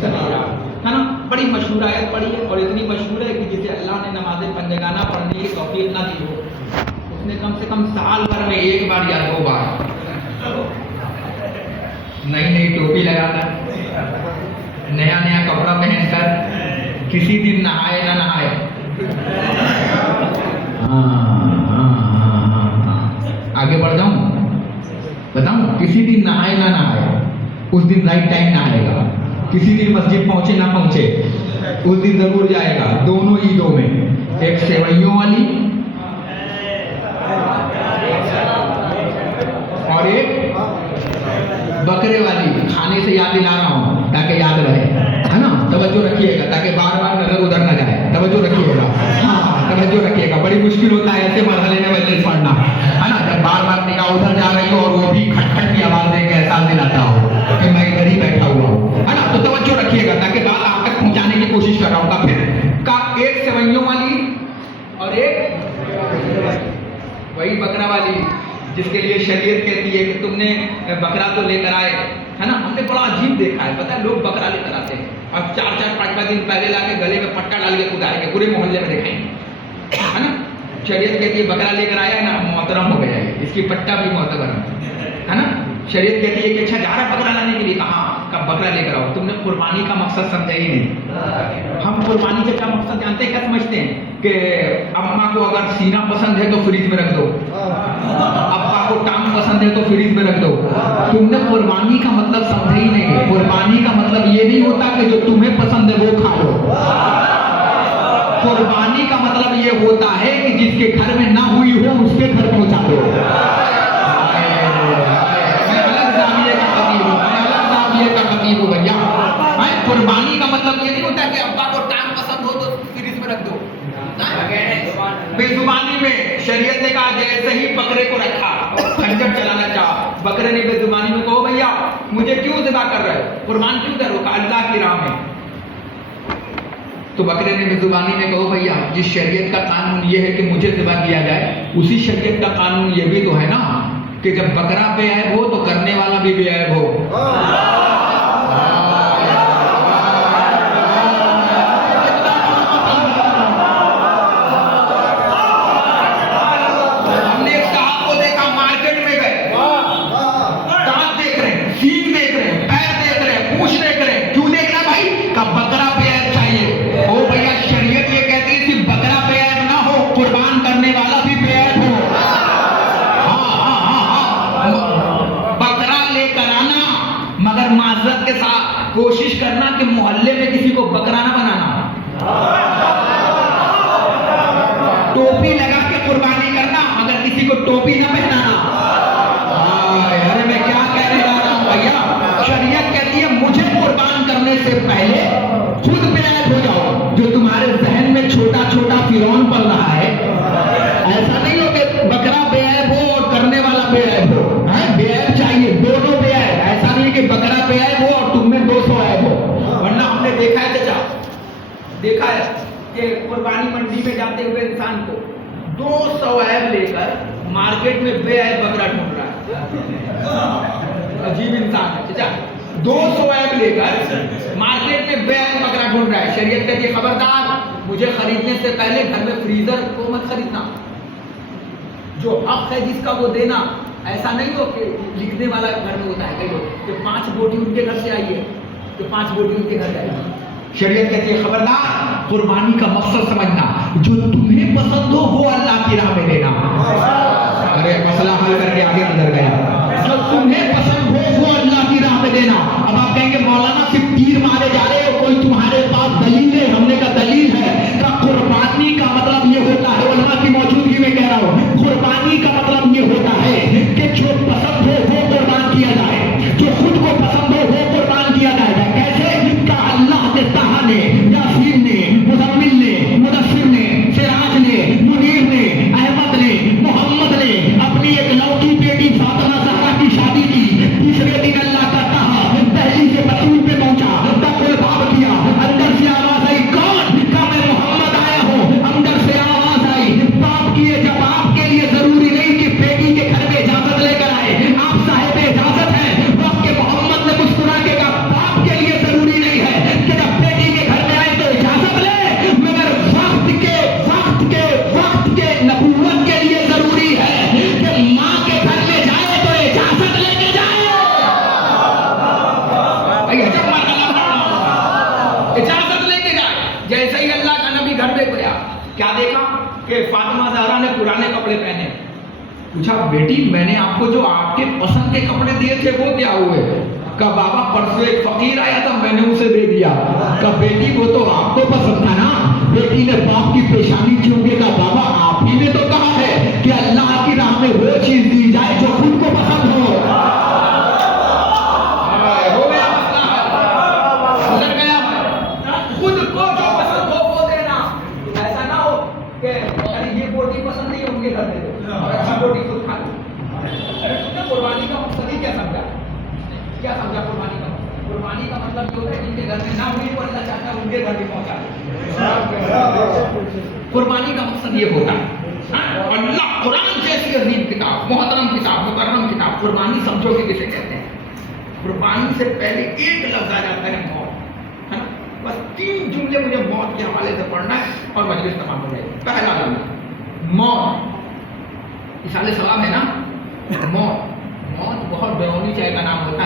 सगीरा, है ना? बड़ी मशहूर आयत पढ़ी है, और इतनी मशहूर है कि जिसे अल्लाह ने नमाज़ पंजगाना पढ़ने की तौफीक ना दी हो, उसने कम से कम साल भर में एक बार या 2 बार नई नई टोपी लगाता, नया नया कपड़ा पहनकर, किसी दिन नहाए ना नहाए। आगे बढ़ जाऊं, बताऊं? किसी दिन नहाए ना नहाए, उस दिन राइट टाइम ना आएगा। किसी दिन मस्जिद पहुंचे ना पहुंचे, उस दिन जरूर जाएगा। दोनों ईदों में, एक सेवइयों वाली और एक बकरे वाली। खाने से याद दिला रहा हूँ ताकि याद रहे, है ना? तवज्जो रखिएगा ताकि बार बार नजर उधर न जाए। तवज्जो रखिएगा, हाँ तवज्जो रखिएगा। बड़ी मुश्किल होता है ऐसे मरहले में मजलिस पढ़ना, है ना? जब बार बार निगाह उधर जा रही हो और वो भी खटखट की आवाज देकर एहसास दिलाता हो कि मैं इधर ही बैठा हुआ हूँ, है ना? तो तवज्जो रखिएगा ताकि बात आप तक पहुँचाने की कोशिश कर रहा हूँ। फिर का एक सेवइयों वाली और एक वही बकरा वाली जिसके लिए शरीयत कहती है कि तुमने बकरा तो लेकर आए, है ना। हमने बड़ा अजीब देखा है, पता है, लोग बकरा लेकर आते हैं और 4-4, 5-5 दिन पहले लाके गले में पट्टा डाल के कुदाएंगे, पूरे मोहल्ले में दिखाएंगे, है ना। शरीयत कहती है बकरा लेकर आया है ना, मोहतरम हो गया है, इसकी पट्टा भी मोहतरम, है ना। शरीयत कहती है कि अच्छा जा रहा है बकरा लाने के लिए, कहाँ, कब बकरा लेकर आओ। तुमने कुर्बानी का मकसद समझा ही नहीं। हम कुर्बानी का क्या मकसद जानते हैं, क्या समझते हैं कि अम्मा को अगर सीना पसंद है तो फ्रिज में रख दो, अब्बा को टांग पसंद है तो फ्रिज में रख दो। तुमने कुर्बानी का मतलब समझा ही नहीं है। कुर्बानी का मतलब ये नहीं होता कि जो तुम्हें पसंद है वो खा लो। कुर्बानी का मतलब ये होता है कि जिसके घर में ना हुई हो उसके घर पहुंचा दो। कुर्बानी का मतलब ये नहीं होता कि अब्बा को टांग पसंद हो तो फ्रिज में रख दो। बेजुबानी में शरीयत ने कहा जैसे ही बकरे को रखा और खंजर चलाना चाहा, बकरे ने बेजुबानी में कहो भैया मुझे क्यों ज़िबा कर रहे हो, कुर्बान क्यों करो, अल्लाह की राह में। तो बकरे ने बेजुबानी में कहो भैया जिस शरीयत का कानून ये है कि मुझे ज़िबा किया जाए, उसी शरीयत का कानून ये भी तो है ना कि जब बकरा बेऐब हो तो करने वाला भी बेऐब हो। हमने एक साहब को देखा मार्केट में गए, दांत देख रहे हैं, सींग देख रहे हैं, पैर देख रहे हैं, पूंछ देख रहे हैं। क्यों देख रहा भाई? का बकरा बेऐब चाहिए। ओ भैया शरीयत ये कहती है सिर्फ बकरा बेऐब ना हो, कुर्बान करने वाला भी बेऐब हो। बकरा लेकर आना मगर माजरत के साथ कोशिश करना कि मोहल्ले में किसी को बकरा ना बनाना। टोपी लगा के कुर्बानी करना मगर किसी को टोपी ना पहनाना। अरे मैं क्या कहने जा रहा हूं भैया, शरीयत कहती है मुझे कुर्बान करने से पहले खुद बेऐब हो जाओ। जो तुम्हारे जहन में छोटा छोटा फिरौन पल रहा है, ऐसा नहीं हो कि बकरा बेऐब हो और करने वाला बेऐब हो। बेऐब चाहिए, दोनों बेऐब। ऐसा नहीं कि बकरा बेऐब हो और तुम में 200 ऐब हो। वरना हमने देखा है चाचा, देखा है कि कुर्बानी मंडी में जाते हुए इंसान को 200 ऐब लेकर मार्केट में बेऐब बकरा ढूंढ रहा है। अजीब इंसान है चाचा, 200 ऐब लेकर मार्केट में बेऐब बकरा ढूंढ रहा है। शरीयत कहती है खबरदार, मुझे खरीदने से पहले घर में फ्रीजर को मत खरीदना, जो हक है जिसका वो देना। ऐसा नहीं हो कि लिखने वाला घर में होता है कई लोग कि 5 बोटी उनके घर से आई है तो 5 बोटी उनके घर जाएगी। शरीयत कहती है खबरदार, कुर्बानी का मकसद समझना, जो तुम्हें पसंद हो वो अल्लाह की राह में देना। अरे मसला हल करके आगे अंदर गया। जो तुम्हें पसंद हो वो अल्लाह की राह में देना। अब आप कहेंगे मौलाना सिर्फ तीर मारे जा रहे हो, कोई तुम्हारे पास दलील है? हमने का दलील है। कुर्बानी का मतलब ये होता है, उलमा की मौजूदगी में कह रहा हूँ, कुर्बानी का मतलब ये होता है कि जो पसंद हो वो कुर्बान किया जाए, जो खुद को पसंद हो वो कुर्बान किया जाएगा। कैसे? का अल्लाह के ताहा ने, यासीन ने, मुज़म्मिल ने, मुदस्सिर ने, सिराज ने, मुनीर ने, अहमद ने, मोहम्मद ने अपनी एक लौकी बेटी फातिमा ज़हरा की शादी की। तीसरे दिन अल्लाह का ताहा दहली से बतूल पे पहुंचा, तब बाब किया, अंदर से आवाज आई, कौन? का मैं मोहम्मद आया हूं। अंदर से आवाज आई, बाप की ये जब आपके लिए जरूरी नहीं कि बेटी के घर में इजाजत लेकर आए, आप साहिब इजाजत हैं। वक्त के मोहम्मद ने मुस्कुरा के कहा बाप के लिए जरूरी नहीं है कि जब बेटी के घर में आए तो इजाजत ले, मगर वक्त के नबूवत के लिए जरूरी है कि माँ के घर में जाए तो इजाजत लेके जाए। इजाजत लेके जाए। जैसे ही अल्लाह का नबी घर में गया, क्या देखा कि फातिमा ज़हरा ने पुराने कपड़े पहने। पूछा बेटी मैंने आपको जो आपके पसंद के कपड़े दिए थे वो क्या हुए? का बाबा परसों एक फकीर आया था मैंने उसे दे दिया। का बेटी वो तो आपको पसंद था ना? बेटी ने बाप की पेशानी चूम के कहा बाबा आप ही ने तो कहा है कि अल्लाह की राह में वो चीज दी जाए जो खुद को पसंद हो। गया अंदर गया, खुद को जो पसंद हो वो देना। ऐसा ना हो कि अरे ये बोटी पसंद नहीं है उनके घर में और अच्छी बोटी खुद खा लो। अरे तुमने कुर्बानी का मकसद ही क्या समझा? क्या समझा कुर्बानी का? कुर्बानी का मतलब ये होता है जिनके घर में ना हुई वो अल्लाह चाहता है उनके घर में पहुंचा दे। कुर्बानी का मकसद ये होता है अल्लाह कुरान जैसी अजीम किताब, मोहतरम किताब, मुकर्रम किताब। कुर्बानी समझोगे किसे कहते हैं? कुर्बानी से पहले एक लफ्ज आ जाता है मौत, है ना? बस 3 जुमले मुझे मौत के हवाले से पढ़ना है और मजलिस तमाम हो जाएगी। पहला जुमला मौत, इसाले सवाब है ना? मौत, मौत बहुत डरावनी चाय का नाम होता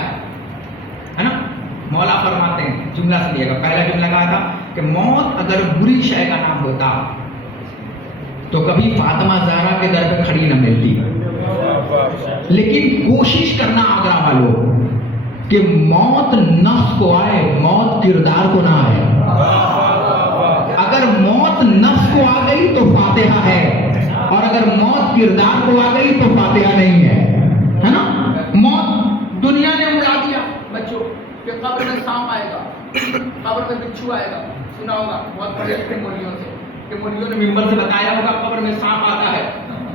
है ना? मौला फरमाते हैं, जुमला सुनिएगा। पहला जुमला कहा था कि मौत अगर बुरी शय का नाम होता तो कभी फातिमा ज़हरा के दर पे खड़ी न मिलती। लेकिन कोशिश करना आगरा वालों कि मौत नफ्स को आए, मौत किरदार को ना आए। अगर मौत नफ्स को आ गई तो फातिहा है, और अगर मौत किरदार को आ गई तो फातिहा नहीं है ना? मौत दुनिया ने उड़ा दिया बच्चों कि कब्र में सांप आएगा, कब्र में बिच्छू आएगा। सुना होगा, बहुत पढ़े थे मौलियों से कि मौलियों ने मिंबर से बताया होगा कब्र में सांप आता है,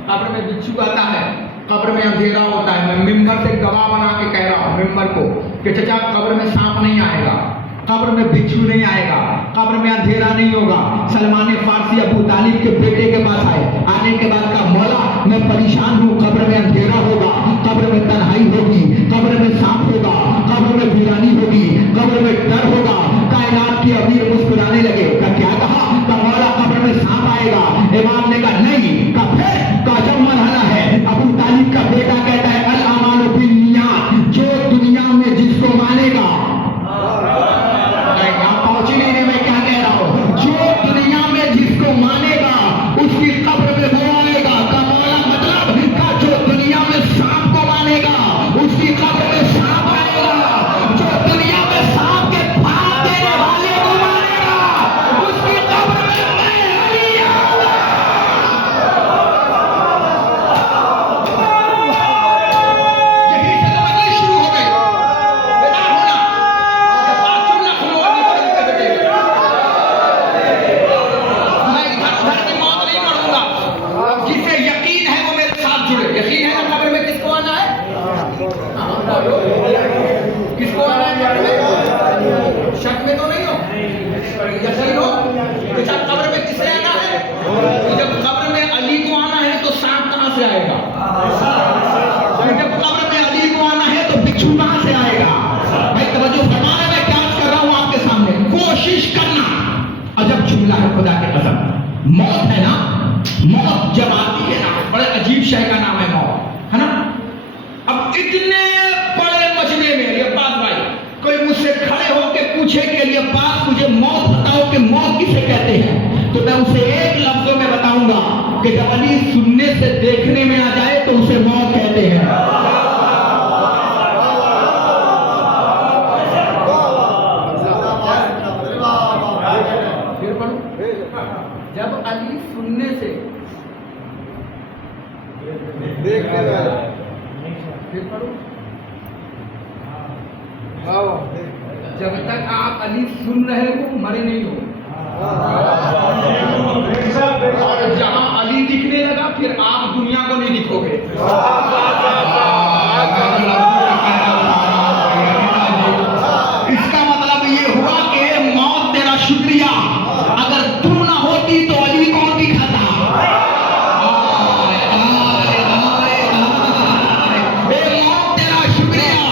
कब्र में बिच्छू आता है, कब्र में अंधेरा होता है। मैं मिंबर से गवाह बना के कह रहा हूँ मिंबर को कि चचा कब्र में सांप नहीं आएगा, कब्र में बिच्छू नहीं आएगा, कब्र में अंधेरा नहीं होगा। सलमान फारसी अबू तालिब के बेटे के पास आए, आने के बाद कहा मौला मैं परेशान हूँ, कब्र में अंधेरा होगा, कब्र में तन्हाई होगी, कब्र में सांप होगा, कब्र में वीरानी होगी, कब्र में डर होगा। कायनात के अमीर मुस्कुराने लगे। क्या कहा? मौला कब्र में सांप आएगा। इमाम ने कहा नहीं, का फिर का जब मरहला है। अबू तालिब का बेटा कहता है अल अमाल बिन्नियात, जो दुनिया में जिसको मानेगा, पहुंची नहीं, मैं क्या कह रहा हूं, जो दुनिया में जिसको मानेगा उसकी कब्र में वो आएगा। का मौला मतलब का जो दुनिया में सांप को मानेगा उसकी कब्र में सांप आएगा, जो दुनिया में सांप के फाड़ देने वाले को मानेगा उसकी कब्र में मैं अली आऊंगा। यही से तो मजलिस शुरू हो गई। बेदार होना, जब बात सुनना शुरू होगी तो इनके बेटे मैं इधर उधर की मौत नहीं मरूंगा। जिसे यकीन है वो मेरे साथ जुड़े। यकीन है ना कब्र में किसको आना है? किसको आना है कब्र में? शक में तो नहीं हो, यकीन हो कि जब कब्र में किसे आना है? तो जब कब्र में अली को आना है तो सांप कहां से आएगा? जब कब्र में अली को आना है तो बिच्छू कहां से आएगा? भाई तवज्जो फरमाना, मैं क्या कर रहा हूं आपके सामने, कोशिश करना। अजब जुमला है खुदा के कसम। मौत है ना, मौत जब आती है ना, बड़े अजीब शय का नाम है मौत, है ना? अब इतने बड़े मजमे में ये बात भाई कोई मुझसे खड़े होकर पूछे कि ये बात मुझे मौत बताओ कि मौत किसे कहते हैं, तो मैं उसे एक लफ्जों में बताऊंगा कि जब अली सुनने से देखने में आ जाए तो उसे मौत कहते हैं। जब अली सुनने से जब तक आप अली सुन रहे हो मरे नहीं हो, और जहां अली दिखने लगा फिर आप दुनिया को नहीं दिखोगे। इसका मतलब ये हुआ कि मौत तेरा शुक्रिया, अगर तू ना होती तो अली कौन दिखाता? मौत तेरा शुक्रिया,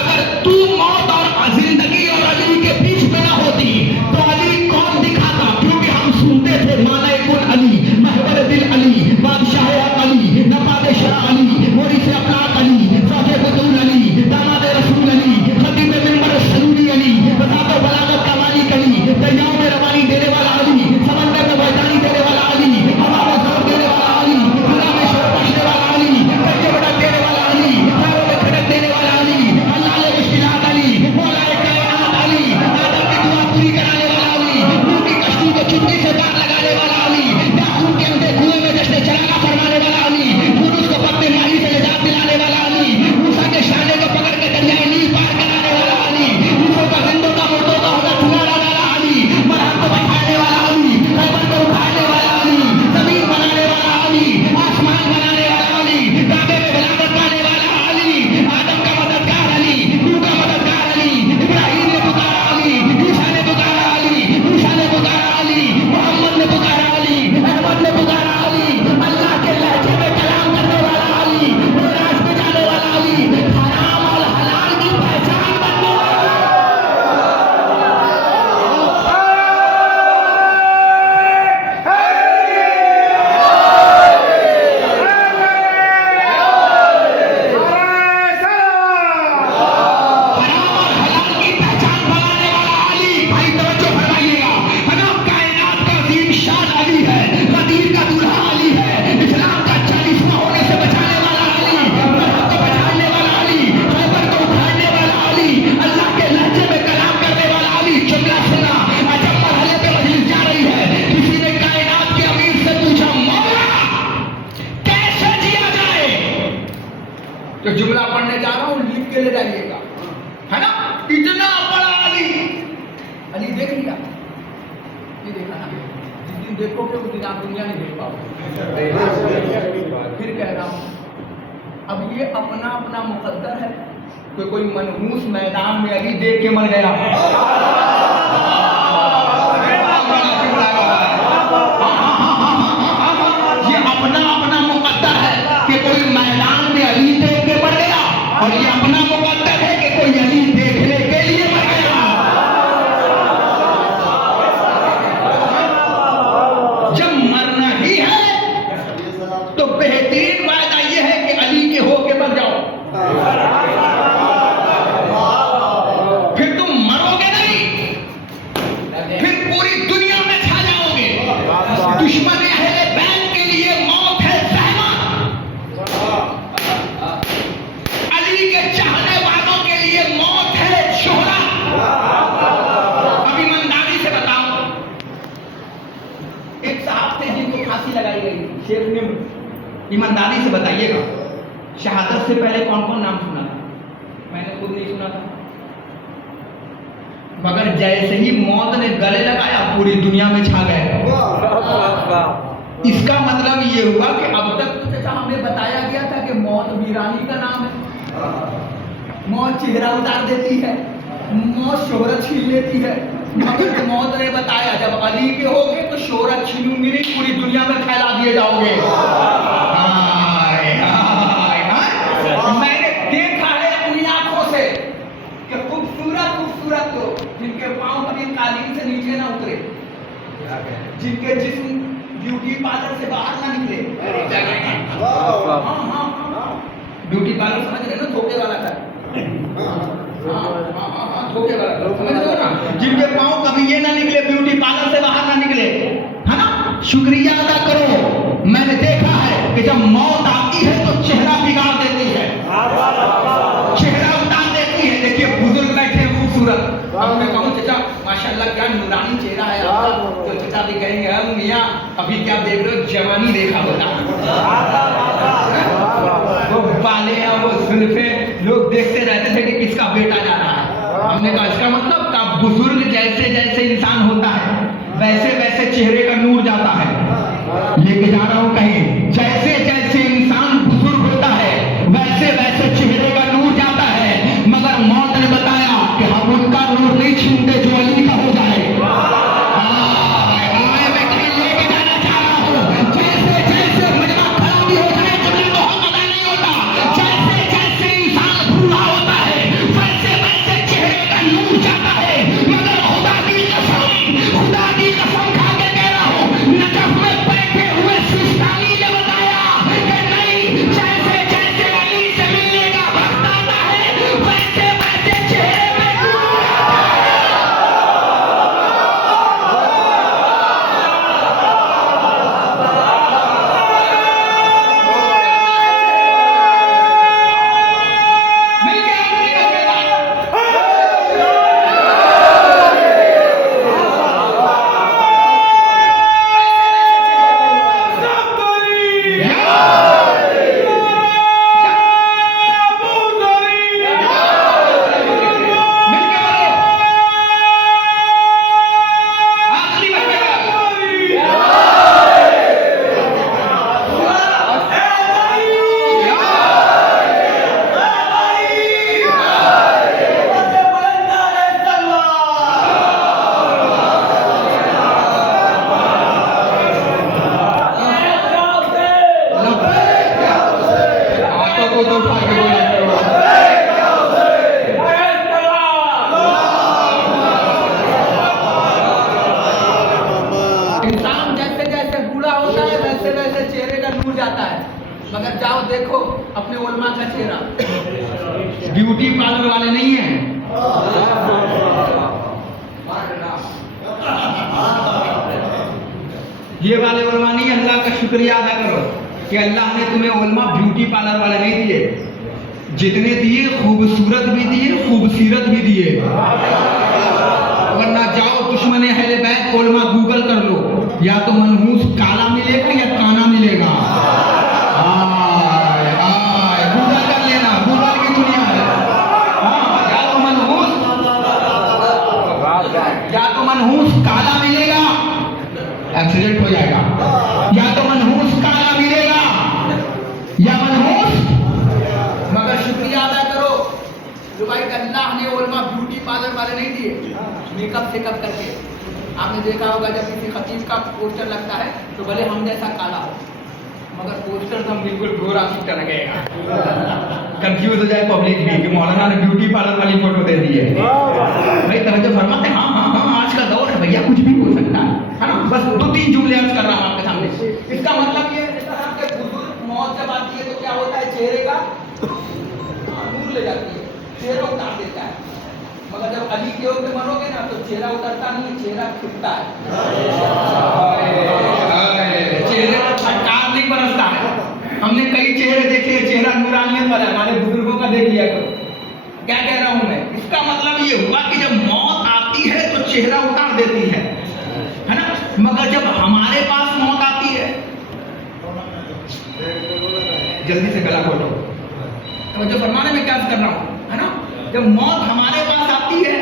अगर तू मौत और जिंदगी और अली के बीच में ना होती तो अली कौन दिखाता? क्योंकि हम सुनते थे माना कुल अली, महबर दिल अली, बादशाह अली, नवाब शाह अली, मोरी से अपना अली, फौजे बतूल अली, दामाद रसूल अली, खतीब मिंबर सलूली अली, बतातो बलागत का मालिक अली, दरियाओं में रवानी देने वाला अली, समंदर में वैदानी देने वाला अली, हवा में जोर देने वाला अली, खुदा में शोर बचने वाला अली, कच्चे बड़क देने वाला अली, पैरों में खड़क देने वाला अली, अल्लाह ने मुश्किलात अली, मौला कायनात अली, आदम की दुआ पूरी कराने वाला अली, नूह की कश्ती को चुटकी से दाग लगाने वाला अली, याकूब के अंधे कुएं में जश्न चरागा फरमाने वाला अली, यूनुस को पत्ते मारी से निजात दिलाने वाला अली, मूसा के शाने को पकड़ के दरियाए नील पार कराने वाला अली, यूसुफ का जिंदों का मुर्दों का होना छुड़ाने वाला अली, मरहम को बैठाने वाला अली, खैबर को उठाने वाला अली, जमीन बनाने वाला अली, आसमान बनाने वाला अली, काबे में बलागत गाने वाला अली, आदम का मददगार अली, नूह का मददगार अली, इब्राहिम ने पुकारा अली, ईसा ने पुकारा अली, मूसा ने पुकारा अली, मोहम्मद ने पुकारा अली, अहमद ने पुकारा अली, अल्लाह के लहजे में कलाम देखोगे उस दिन आप दुनिया नहीं देख पाओगे। फिर कह रहा हूँ, अब ये अपना अपना मुकद्दर है कि कोई मनहूस मैदान में अली देख के मर गया। ये अपना अपना मुकद्दर है कि कोई मैदान में अली देख के मर गया, और ये अपना मुकद्दर है कि कोई अली देखने के लिए मर गया। जब मरना ही है तो बेहतरीन वायदा यह है कि अली के होके मर जाओ। फिर तुम मरोगे नहीं, फिर पूरी दुनिया में छा जाओगे। दुश्मन अहले बैत के लिए मौत है सहमत, अली के चाहने वालों के लिए मौत है शोहरत। अब ईमानदारी से बताओ, एक साहब थे जिनको फांसी लगाई गई, शेख निम्र। ईमानदारी से बताइएगा, शहादत से पहले कौन कौन नाम सुना था? मैंने खुद नहीं सुना था, मगर जैसे ही मौत ने गले लगाया पूरी दुनिया में छा गए। इसका मतलब ये हुआ कि अब तक तो चाचा हमें बताया गया था कि मौत वीरानी का नाम है, मौत चेहरा उतार देती है, मौत शोहरत छीन लेती है। मगर मौत ने बताया जब अली के होगे तो शोहरत छीनूंगी नहीं, पूरी दुनिया में फैला दिए जाओगे। मैंने देखा है अपनी आंखों से कि खूबसूरत खूबसूरत लोग जिनके पांव कभी कालीन से नीचे ना उतरे, जिनके जिस्म ब्यूटी पार्लर से बाहर ना निकले। ब्यूटी पार्लर समझ रहे ना, धोखे वाला था। धोखे वाला समझ रहे हो ना, जिनके पांव कभी ये ना निकले, ब्यूटी पार्लर से बाहर ना निकले, है ना। शुक्रिया अदा करो, मैंने देखा है कि जब मौत आती है तो चेहरा बिगाड़ देती है, चेहरा उतार देती है। देखिए बुजुर्ग बैठे खूबसूरत, अब मैं कहूँ चाचा माशाल्लाह क्या नूरानी चेहरा है आपका, तो चाचा भी कहेंगे हम मियाँ अभी क्या देख रहे हो, जवानी देखा होता। वो बाले हैं, वो जुल्फे, लोग देखते रहते थे कि किसका बेटा जा रहा है। हमने कहा इसका मतलब का बुजुर्ग जैसे जैसे इंसान होता है वैसे वैसे चेहरे का नूर जाता है। लेके जा रहा हूं कहीं, जैसे जैसे इंसान बुजुर्ग होता है वैसे वैसे चेहरे का नूर जाता है। मगर मौत ने बताया कि हम उनका नूर नहीं छीनते जो अली का हो जाए। लेके जाना चाह रहा हूं, जैसे जैसे मजमा खड़ा भी हो जाए तो पता नहीं होता, जैसे जैसे इंसान बूढ़ा होता है वैसे वैसे चेहरे का नूर जाता है। मगर खुदा की कसम खा के कह रहा हूं, नजफ में बैठे हुए सिस्तानी ने बताया कि नहीं, जैसे जैसे अली से मिलने का वक्त आता है वैसे वैसे चेहरे में नूर मिल गया। इंसान जैसे जैसे बूढ़ा होता है वैसे वैसे चेहरे का नूर जाता है। मगर जाओ देखो अपने उलमा का चेहरा, ब्यूटी पार्लर वाले नहीं है। ये वाले उलमा नहीं, अल्लाह का शुक्रिया अदा करो कि अल्लाह ने तुम्हें उलमा ब्यूटी पार्लर वाले नहीं दिए, जितने दिए खूबसूरत भी दिए, खूबसीरत भी दिए। वरना जाओ दुश्मन अहले बैत उलमा गूगल कर लो, या तो मनहूस काला मिलेगा या काना मिलेगा। गूगल कर लेना, गूगल की दुनिया है। या तो मनहूस काला मिलेगा, रिजल्ट हो जाएगा। या तो मनहूस काला मिलेगा या मनहूस। मगर शुक्रिया अदा करो जो भाई अल्लाह ने उलमा ब्यूटी पार्लर वाले नहीं दिए, मेकअप सेकअप करके। आपने देखा होगा जब किसी खतीब का पोस्टर लगता है तो भले हम जैसा काला हो, मगर पोस्टर तो हम बिल्कुल गोरा चिट्टा लगेगा। कंफ्यूज हो जाए पब्लिक भी कि मौलाना ने ब्यूटी पार्लर वाली फोटो दे दी है। भाई तवज्जो फरमाते, हाँ हाँ हाँ आज का दौर है भैया, कुछ भी हो सकता है ना। बस 2-3 जुमले अर्ज कर रहा हूँ आपके सामने। इसका मतलब ये है आपके बुजुर्ग मौत जब आती है तो क्या होता है, चेहरे का नूर ले जाती है, चेहरा उतार देता है। मगर जब अली के ओर पे मरोगे ना तो चेहरा उतरता नहीं, चेहरा खिलता है, चेहरे पर फटकार नहीं बरसता है। हमने कई चेहरे देखे, चेहरा नूरानियत वाला, हमारे बुजुर्गों का देख लिया करो। क्या कह रहा हूं मैं, इसका मतलब ये हुआ कि जब मौत आती है तो चेहरा उतार देती है ना। मगर जब हमारे पास मौत आती है, जल्दी से गला खोलो, तो फरमाने में क्या कर रहा हूं, है ना। जब मौत हमारे पास आती है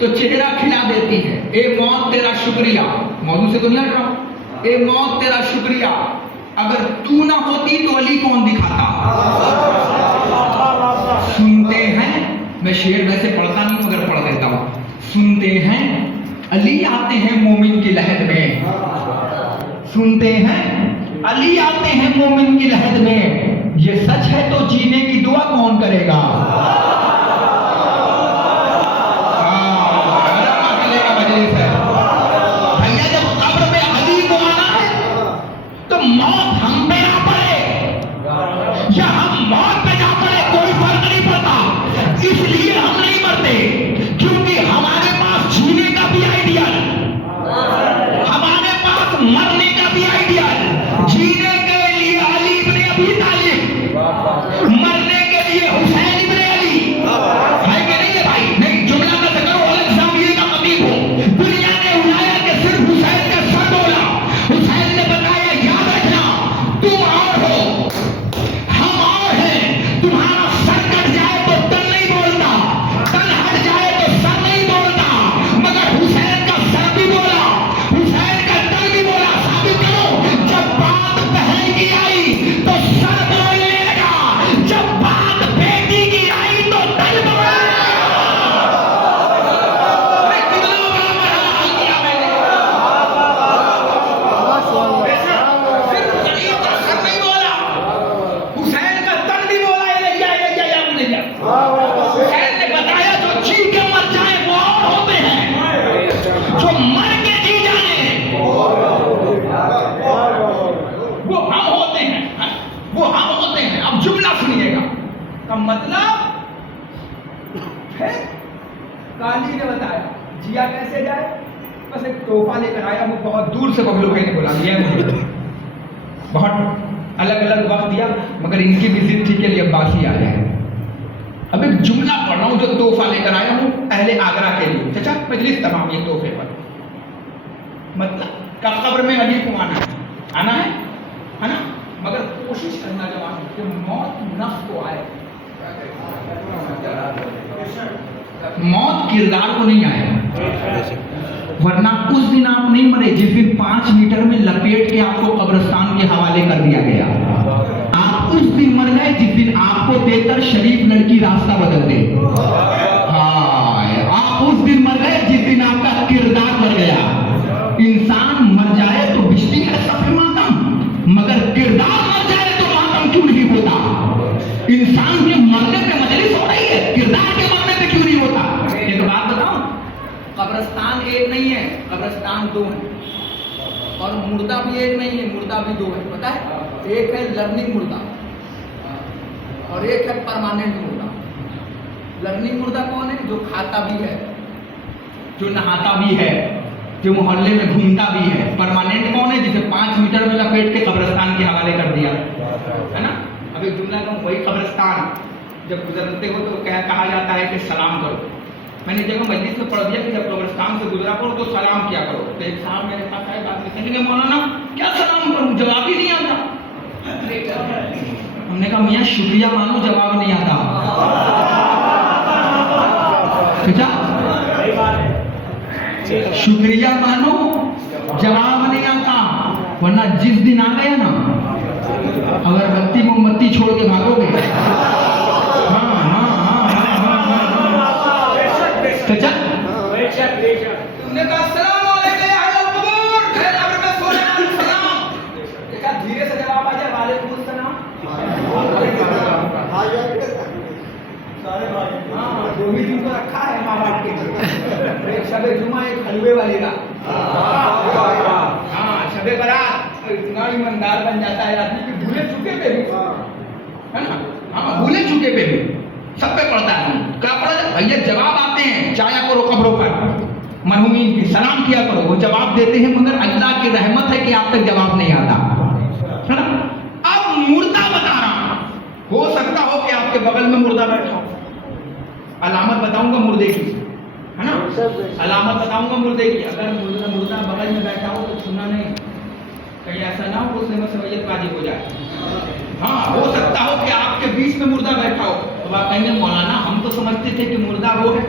तो चेहरा खिला देती है। ए मौत तेरा शुक्रिया, मौजूद से तो नहीं हट रहा हूं। ए मौत तेरा शुक्रिया, अगर तू ना होती तो अली कौन दिखाता। सुनते हैं, मैं शेर वैसे पढ़ता नहीं मगर पढ़ देता हूं। सुनते हैं अली आते हैं मोमिन की लहद में, सुनते हैं अली आते हैं मोमिन की लहद में। ये सच है तो जीने की दुआ कौन करेगा। भैया जब कब्र में अली को आना है तो मौत हम पे ना पड़े या हम मौत पे जा पड़े, कोई फर्क नहीं पड़ता। इसलिए हम नहीं मरते क्योंकि हमारे पास जीने का भी आइडियल, हमारे पास मरने का भी आइडियल। जीने के लिए अली इब्ने अबी तालिब, मरने के लिए हुसैन इब्ने अली, है कि नहीं है भाई। नहीं, जुमला का करो अलग जामिए का कबीर हो। दुनिया ने उड़ाया कि सिर्फ हुसैन का सर बोला, हुसैन ने बताया याद रखना तुम और हो हम और हैं। तुम्हारा सर कट जाए तो तन नहीं बोलता, तन हट जाए तो सर नहीं बोलता, मगर हुसैन का सर भी बोला, हुसैन का तन भी बोला। साबित करो, जब बात बहन की आई तो सर बोलने लगा, जब बात बेटी की आई तो तन बोलने मतलब है। काली ने बताया जिया कैसे जाए, बस एक तोहफा लेकर आया हूँ, बहुत दूर से बबलू भाई ने बोला दिया मुझे, बहुत अलग अलग वक्त दिया, मगर इनकी भी जिद थी के लिए बासी आ जाए। अब एक जुमला पढ़ रहा हूँ जो तोहफा लेकर आया हूँ अहले आगरा के लिए। चाचा मजलिस तमाम ये तोहफे पर, मतलब का कब्र में अली को आना है ना। मगर कोशिश करना जवान कि मौत नफ्स को आए, मौत किरदार को नहीं आएगा। वरना उस दिन आप नहीं मरे जिस दिन 5 मीटर में लपेट के आपको कब्रिस्तान के हवाले कर दिया गया। आप उस दिन मर गए जिस दिन आपको देकर शरीफ लड़की रास्ता बदल दे। हाँ, आप उस दिन मर गए जिस दिन आपका किरदार मर गया। इंसान मर जाए तो बिजली है सफे मातम, मगर किरदार मर जाए तो मातम क्यों नहीं होता। इंसान के मरने पे मजलिस हो रही है, किरदार के मरने पे क्यों नहीं होता। एक बात बताऊं, कब्रिस्तान एक नहीं है, कब्रिस्तान 2 है, और मुर्दा भी एक नहीं है, मुर्दा भी 2 है। पता है, एक है लर्निंग मुर्दा और एक है परमानेंट मुर्दा। लर्निंग मुर्दा कौन है, जो खाता भी है, जो नहाता भी है, जो मोहल्ले में घूमता भी है। परमानेंट कौन है, जिसे 5 मीटर में लपेट के कब्रिस्तान के हवाले कर दिया, है ना। अब एक जुमला कहूँ, वही कब्रिस्तान जब गुजरते हो तो क्या कहा जाता है कि सलाम करो। मैंने जगह मस्जिद में पढ़ दिया कि जब कब्रिस्तान से गुजरा करो तो सलाम किया करो। तो एक साहब मेरे पास आए, बात कहने मौलाना क्या सलाम करूँ, जवाब ही नहीं आता। हमने कहा मियाँ शुक्रिया मानो, जवाब नहीं आता। शुक्रिया मानो, जवाब नहीं आता। वरना जिस दिन आ गया ना, अगरबत्ती मोमबत्ती छोड़ के भागोगे। हाँ हाँ हाँ हाँ हाँ। तो चल, तुमने कहा सलाम वालेकुम या अहल कबूर, खैर अगर मैं सोने वाला सलाम, देखा धीरे से जवाब आ जाए वालेकुम सलाम। हाँ, दो ही दिन को रखा है माँ बाप के लिए। एक शबे जुमा, एक हलवे वाली रात। हाँ, शबे बारात इतना ईमानदार बन जाता है आदमी कि भूले चुके पे भी, है ना? हाँ, भूले चुके पे भी सब पे पड़ता है। क्या पड़ा? भैया जवाब आते हैं, जाया करो कब्रों पर, मरहुमीन की सलाम किया करो, वो जवाब देते हैं, मगर अल्लाह की रहमत है कि आप तक जवाब नहीं आता, है ना? अब मुर्दा बता रहा हूं, हो सकता हो कि आपके बगल में मुर्दा बैठा हो। अलामत बताऊंगा मुर्दे की, है ना? अलामत बताऊंगा मुर्दे की। अगर मुर्दा बगल में बैठा हो तो छूना नहीं, कहीं ऐसा ना हो उसमें सवैयत वाजिब हो जाए। हाँ, हो सकता हो कि आपके बीच में मुर्दा बैठा हो, तो आप कहेंगे मौलाना हम तो समझते थे कि मुर्दा वो है,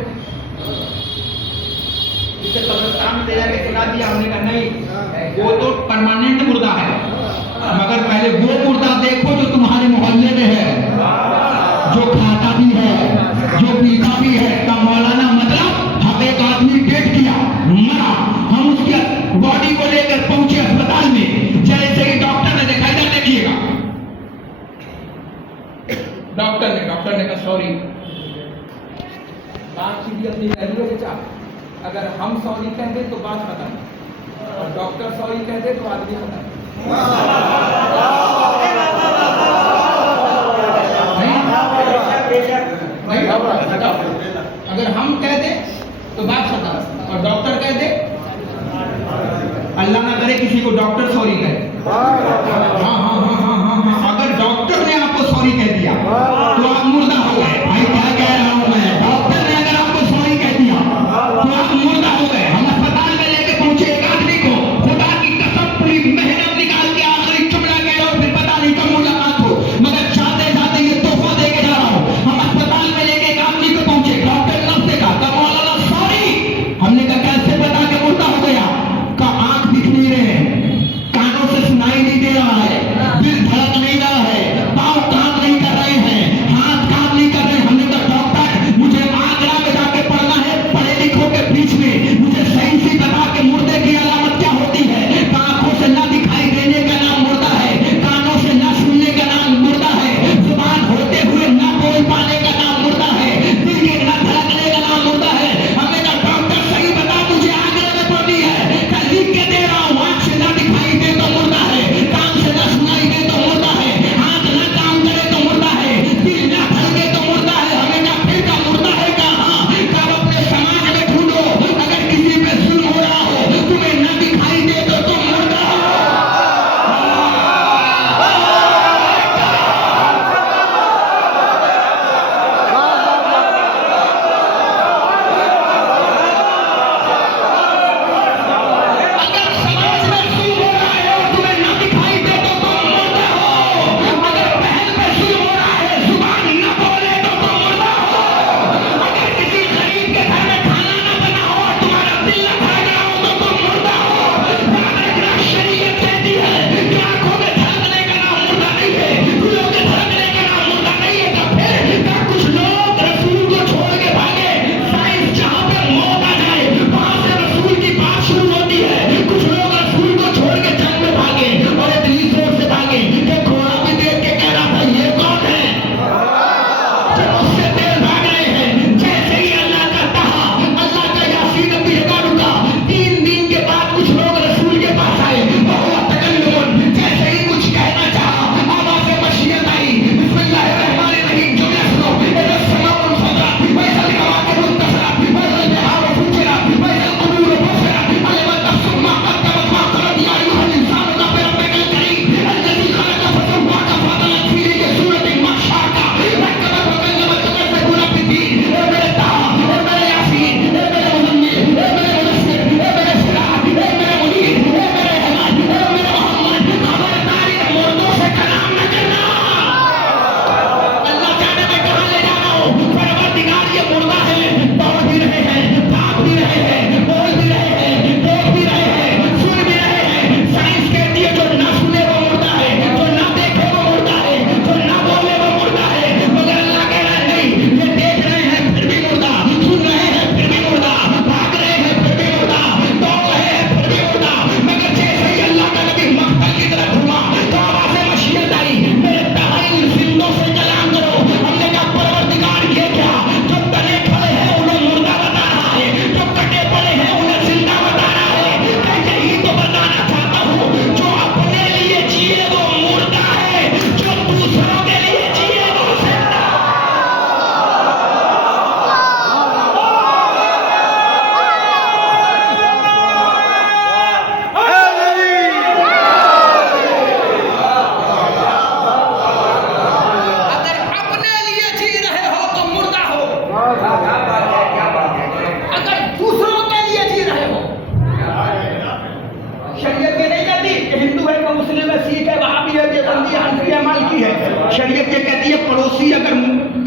इसे कब्रिस्तान में ले जाके सुला दिया। हमने कहा नहीं, वो तो परमानेंट मुर्दा है, मगर पहले वो मुर्दा देखो जो तुम्हारे मोहल्ले में है, जो खाता भी है, जो पीता भी है। का मौलाना मतलब हम एक आदमी डेट किया, मरा, हम उसकी बॉडी को लेकर पहुंचे अस्पताल में, जैसे ही डॉक्टर ने देखा, इधर देखिएगा, डॉक्टर ने कहा सॉरी, बात सीधी अपनी वैल्यू है बेटा। अगर हम सॉरी कह दे तो बात खत्म, और डॉक्टर सॉरी कह दे तो आदमी खत्म। अगर हम कह दे तो बात खत्म, और डॉक्टर कह दे, अल्लाह ना करे किसी को डॉक्टर सॉरी कहे। हाँ हाँ हाँ हाँ हाँ हाँ, अगर डॉक्टर ने आपको सॉरी कह दिया तो आप मुर्दा हो गए। भाई क्या कह रहा हूं मैं, डॉक्टर ने अगर आपको सॉरी कह दिया तो आप मुर्दा हो गए। हम अस्पताल में लेके पहुंचे एक आदमी को, खुदा की कसम पूरी मेहनत निकाल के आखिरी चुमड़ा गए, और फिर पता नहीं कब मुलाकात हो, मगर जाते जाते ये तोहफा दे के जा रहा हूं। हम अस्पताल में लेके एक आदमी को पहुंचे, डॉक्टर नर्स ने कहा मौलाना सॉरी। हमने कहा कैसे पता के मुर्दा हो गया? का आंख दिख नहीं रहे, कानों से सुनाई नहीं दे रहा है,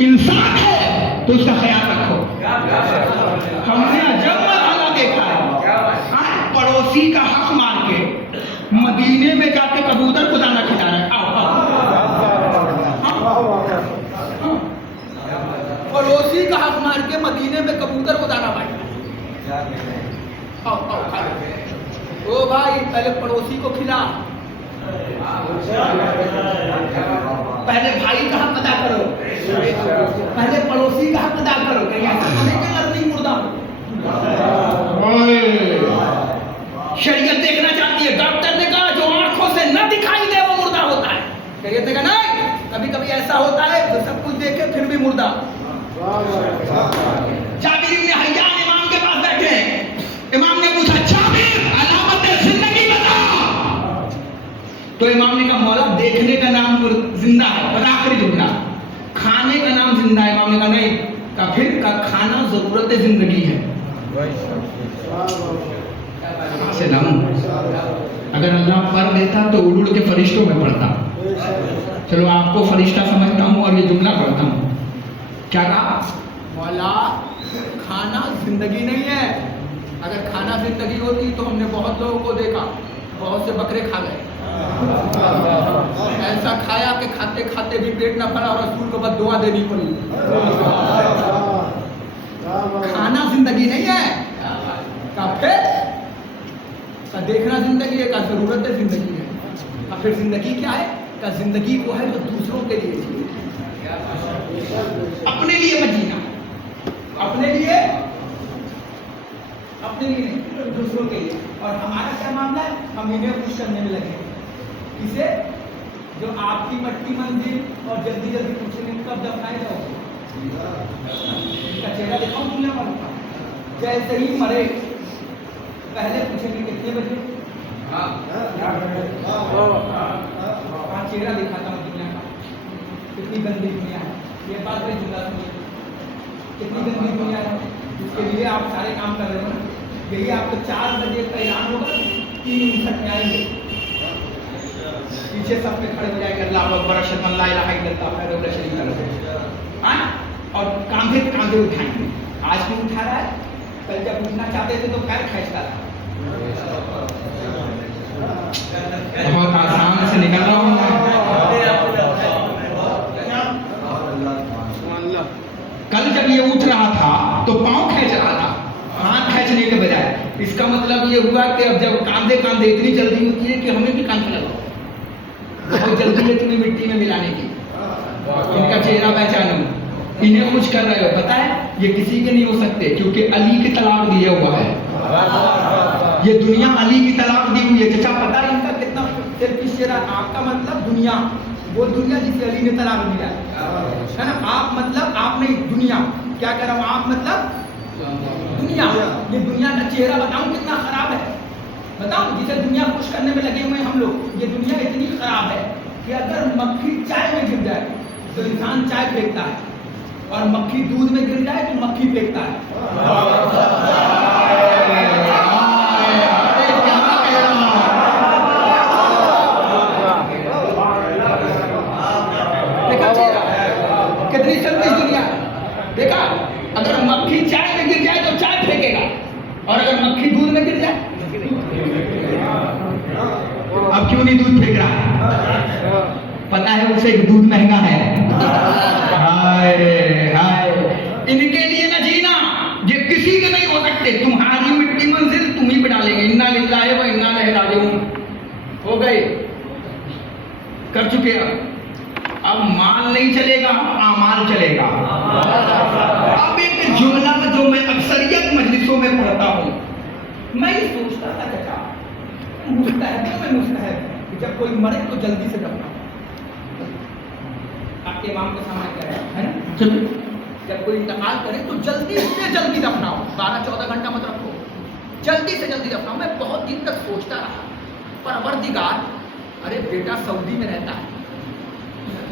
इंसान है तो उसका ख्याल रखो। हमने अजब मरहला देखा है, पड़ोसी का हक मार के मदीने में जाके कबूतर को दाना खिला रहा है। पड़ोसी का हक मार के मदीने में कबूतर को दाना बांटा। ओ भाई पहले पड़ोसी को खिला, पहले भाई का हक अदा करो, पहले पड़ोसी का हक अदा करो। कहीं ऐसा तो नहीं कि लर्निंग मुर्दा हो। शरीयत देखना चाहती है, डॉक्टर ने कहा जो आंखों से न दिखाई दे वो मुर्दा होता है। शरीयत ने कहा नहीं, कभी कभी ऐसा होता है जो सब कुछ देखे फिर भी मुर्दा। जाबिर इब्न हय्यान इमाम के पास बैठे हैं, इमाम ने पूछा जाबिर अलामत जिंदगी बता। तो इमाम ने कहा मौला देखने का नाम जिंदा है, और आखिरी जुमला खाने का नाम जिंदा है। इमाम ने कहा नहीं, का फिर का खाना जरूरत जिंदगी है। से लाऊं, अगर अल्लाह पर देता तो उड़ उड़ के फरिश्तों में पढ़ता। चलो आपको फरिश्ता समझता हूँ और ये जुमला पढ़ता हूँ। क्या कहा? मौला खाना जिंदगी नहीं है। अगर खाना जिंदगी होती तो हमने बहुत लोगों को देखा, बहुत से बकरे खा गए, ऐसा खाया कि खाते खाते भी पेट ना भरा और रसूल को बस दुआ देनी पड़ी। खाना जिंदगी नहीं है। का देखना जिंदगी है, का जरूरत है जिंदगी है। का फिर जिंदगी क्या है? का जिंदगी वो है जो दूसरों के लिए जिए, अपने लिए मत जीना, अपने लिए नहीं, दूसरों के लिए। और हमारा क्या मामला है? हम इन्हें खुश करने में लगे। इसे जो आपकी मट्टी मंदिर और जल्दी जल्दी पूछेंगे कब दफनाए जाओगे, इनका चेहरा दिखाओ दुनिया वालों का। जैसे ही मरे पहले पूछेंगे कितने बजे। चेहरा दिखाता हूँ दुनिया का, कितनी गंदी दुनिया है। ये बात है जुमला सुनिए, कितनी गंदी दुनिया है। इसके लिए आप सारे काम कर रहे हो ना। यही आपको 4 बजे का ऐलान होगा, 3:59 में आएंगे, पीछे सब पे खड़े हो जाएंगे, अल्लाह अकबर अशहदु अन ला इलाहा इल्लल्लाह वहदहु ला शरीका लहू, और कांधे पे कांधे उठाएंगे। आज क्यों उठा रहा है? कल जब उठना चाहते थे तो पैर खींचता था। बहुत आसान से निकल रहा हूँ। कल जब ये उठ रहा था तो पांव खींच रहा था, हाथ खींचने के बजाय। इसका मतलब ये हुआ कि अब जब कांधे कांधे इतनी जल्दी होती है कि हमें भी कांधे लगाओ, बहुत जल्दी है तुम्हें मिट्टी में मिलाने की। इनका चेहरा पहचानो, इन्हें खुश कर रहे हो। पता है ये किसी के नहीं हो सकते, क्योंकि अली की तलाक दिया हुआ है। ये दुनिया अली की तलाक दी हुई है। चचा पता है इनका कितना सेल्फिश चेहरा। आपका मतलब दुनिया, वो दुनिया जिसे अली ने तलाक दिया है ना। आप मतलब आप नहीं, दुनिया। क्या कह रहा हूँ? आप मतलब दुनिया। ये दुनिया का चेहरा बताऊं कितना खराब है। बताऊं, जिसे दुनिया खुश करने में लगे हुए हैं हम लोग। ये दुनिया इतनी खराब है कि अगर मक्खी चाय में गिर जाए तो इंसान चाय फेंकता है, और मक्खी दूध में गिर जाए तो मक्खी फेंकता है। देखा चेहरा कितनी सेल्फिश दुनिया है। देखा, अगर मक्खी चाय में गिर जाए तो चाय फेंकेगा, और अगर मक्खी दूध में गिर जाए। अब क्यों नहीं दूध फेंक रहा? पता है उसे दूध महंगा है। हाय हाय, इनके लिए न जीना, ये किसी के नहीं हो सकते। तुम्हारी मिट्टी मंजिल तुम ही पे डालेंगे। इन्ना लिल्लाहि व इन्ना इलैहि राजिऊन। हो गए, कर चुके। अब माल नहीं चलेगा, आमाल चलेगा। अब एक जुमला जो मैं अक्सरियत मजलिसों में पढ़ता हूँ, मैं ये सोचता था चचा, मुस्तहब कि जब कोई मरे तो जल्दी से दफनाओ। आपके इमाम के सामने कह रहा है ना, जब कोई इंतकाल करे तो जल्दी से जल्दी दफनाओ। 12-14 घंटा मत रखो, जल्दी से जल्दी दफनाओ। मैं बहुत दिन तक सोचता रहा, परवरदिगार, अरे बेटा सऊदी में रहता है,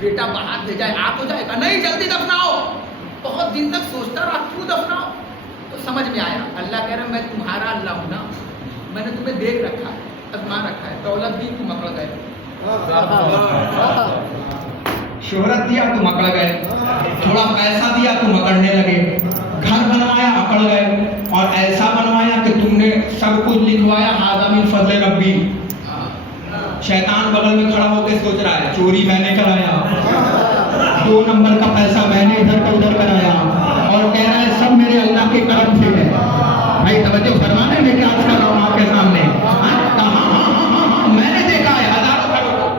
बेटा बारात ले जाए, आ तो जाएगा नहीं, जल्दी दफनाओ। बहुत दिन तक सोचता रहा क्यों दफनाओ। तो समझ में आया, अल्लाह कह रहा मैं तुम्हारा अल्लाह हूं ना, मैंने तुम्हें देख रखा है, आजमा रखा है, दौलत दी तुम अकड़ गए, शोहरत दिया तुम अकड़ गए, थोड़ा पैसा दिया तुम अकड़ने लगे, घर बनवाया अकड़ गए, और ऐसा बनवाया कि तुमने सब कुछ लिखवाया हाज़ा मिन फज़्ल रब्बी। शैतान बगल में खड़ा होकर सोच रहा है चोरी मैंने कराया, 2 नंबर का पैसा मैंने इधर का उधर कराया, और कह रहा है सब मेरे अल्लाह के करम से है। भाई तवज्जो फरमाने में क्या कर रहा हूँ आपके सामने, मैंने देखा है हजारों घरों,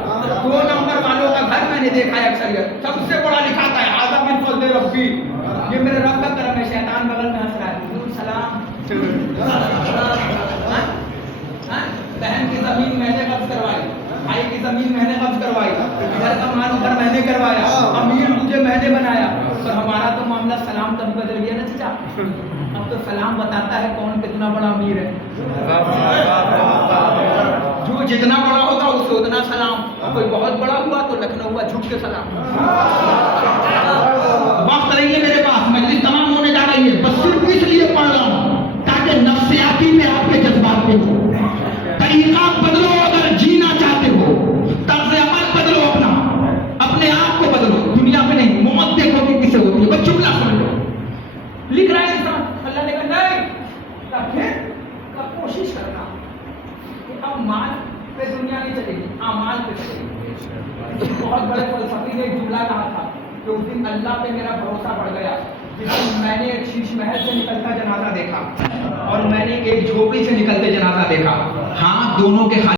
2 नंबर वालों का घर मैंने देखा है अक्सरियत, सबसे बड़ा लिखाता है हाज़ा मिन फज़्ल रब्बी, ये मेरे रब का करम है। शैतान बगल में हंस रहा है, हुजूर सलाम। हाँ? हाँ? बहन की जमीन मैंने कब्ज करवाई, भाई की जमीन मैंने कब्ज करवाई, घर का माल उधर मैंने करवाया, अमीर मुझे मैंने बनाया, पर हमारा तो मामला सलाम तब बदल गया ना चाचा। अब तो सलाम बताता है कौन कितना बड़ा अमीर है। जो जितना बड़ा होगा उसे उतना सलाम, और कोई बहुत बड़ा हुआ तो लखनऊ हुआ झुक के सलाम। वक्त नहीं है मेरे पास, मजलिस तमाम होने जा रही है, बस सिर्फ इसलिए पढ़ रहा हूँ ताकि नफ्सियाती में आपके जज्बात पे हो। तरीका बदलो, अगर जीना चाहते हो तर्ज अमल बदलो, अपने आप को बदलो, दुनिया में नहीं। मौत देखो कि किसे होती है, बस जुमला सुन लो। लिख रहा है इंसान, अल्लाह ने कहा नहीं, तब फिर तब कोशिश करना कि अब माल पे दुनिया नहीं चलेगी, अमाल पे चलेगी। बहुत बड़े फलसफी ने एक जुमला कहा था कि उस दिन अल्लाह पे मेरा भरोसा बढ़ गया जिस दिन मैंने एक शीश महल से निकलता जनाजा देखा और मैंने एक झोपड़ी से निकलते जनाजा देखा। हाँ, दोनों के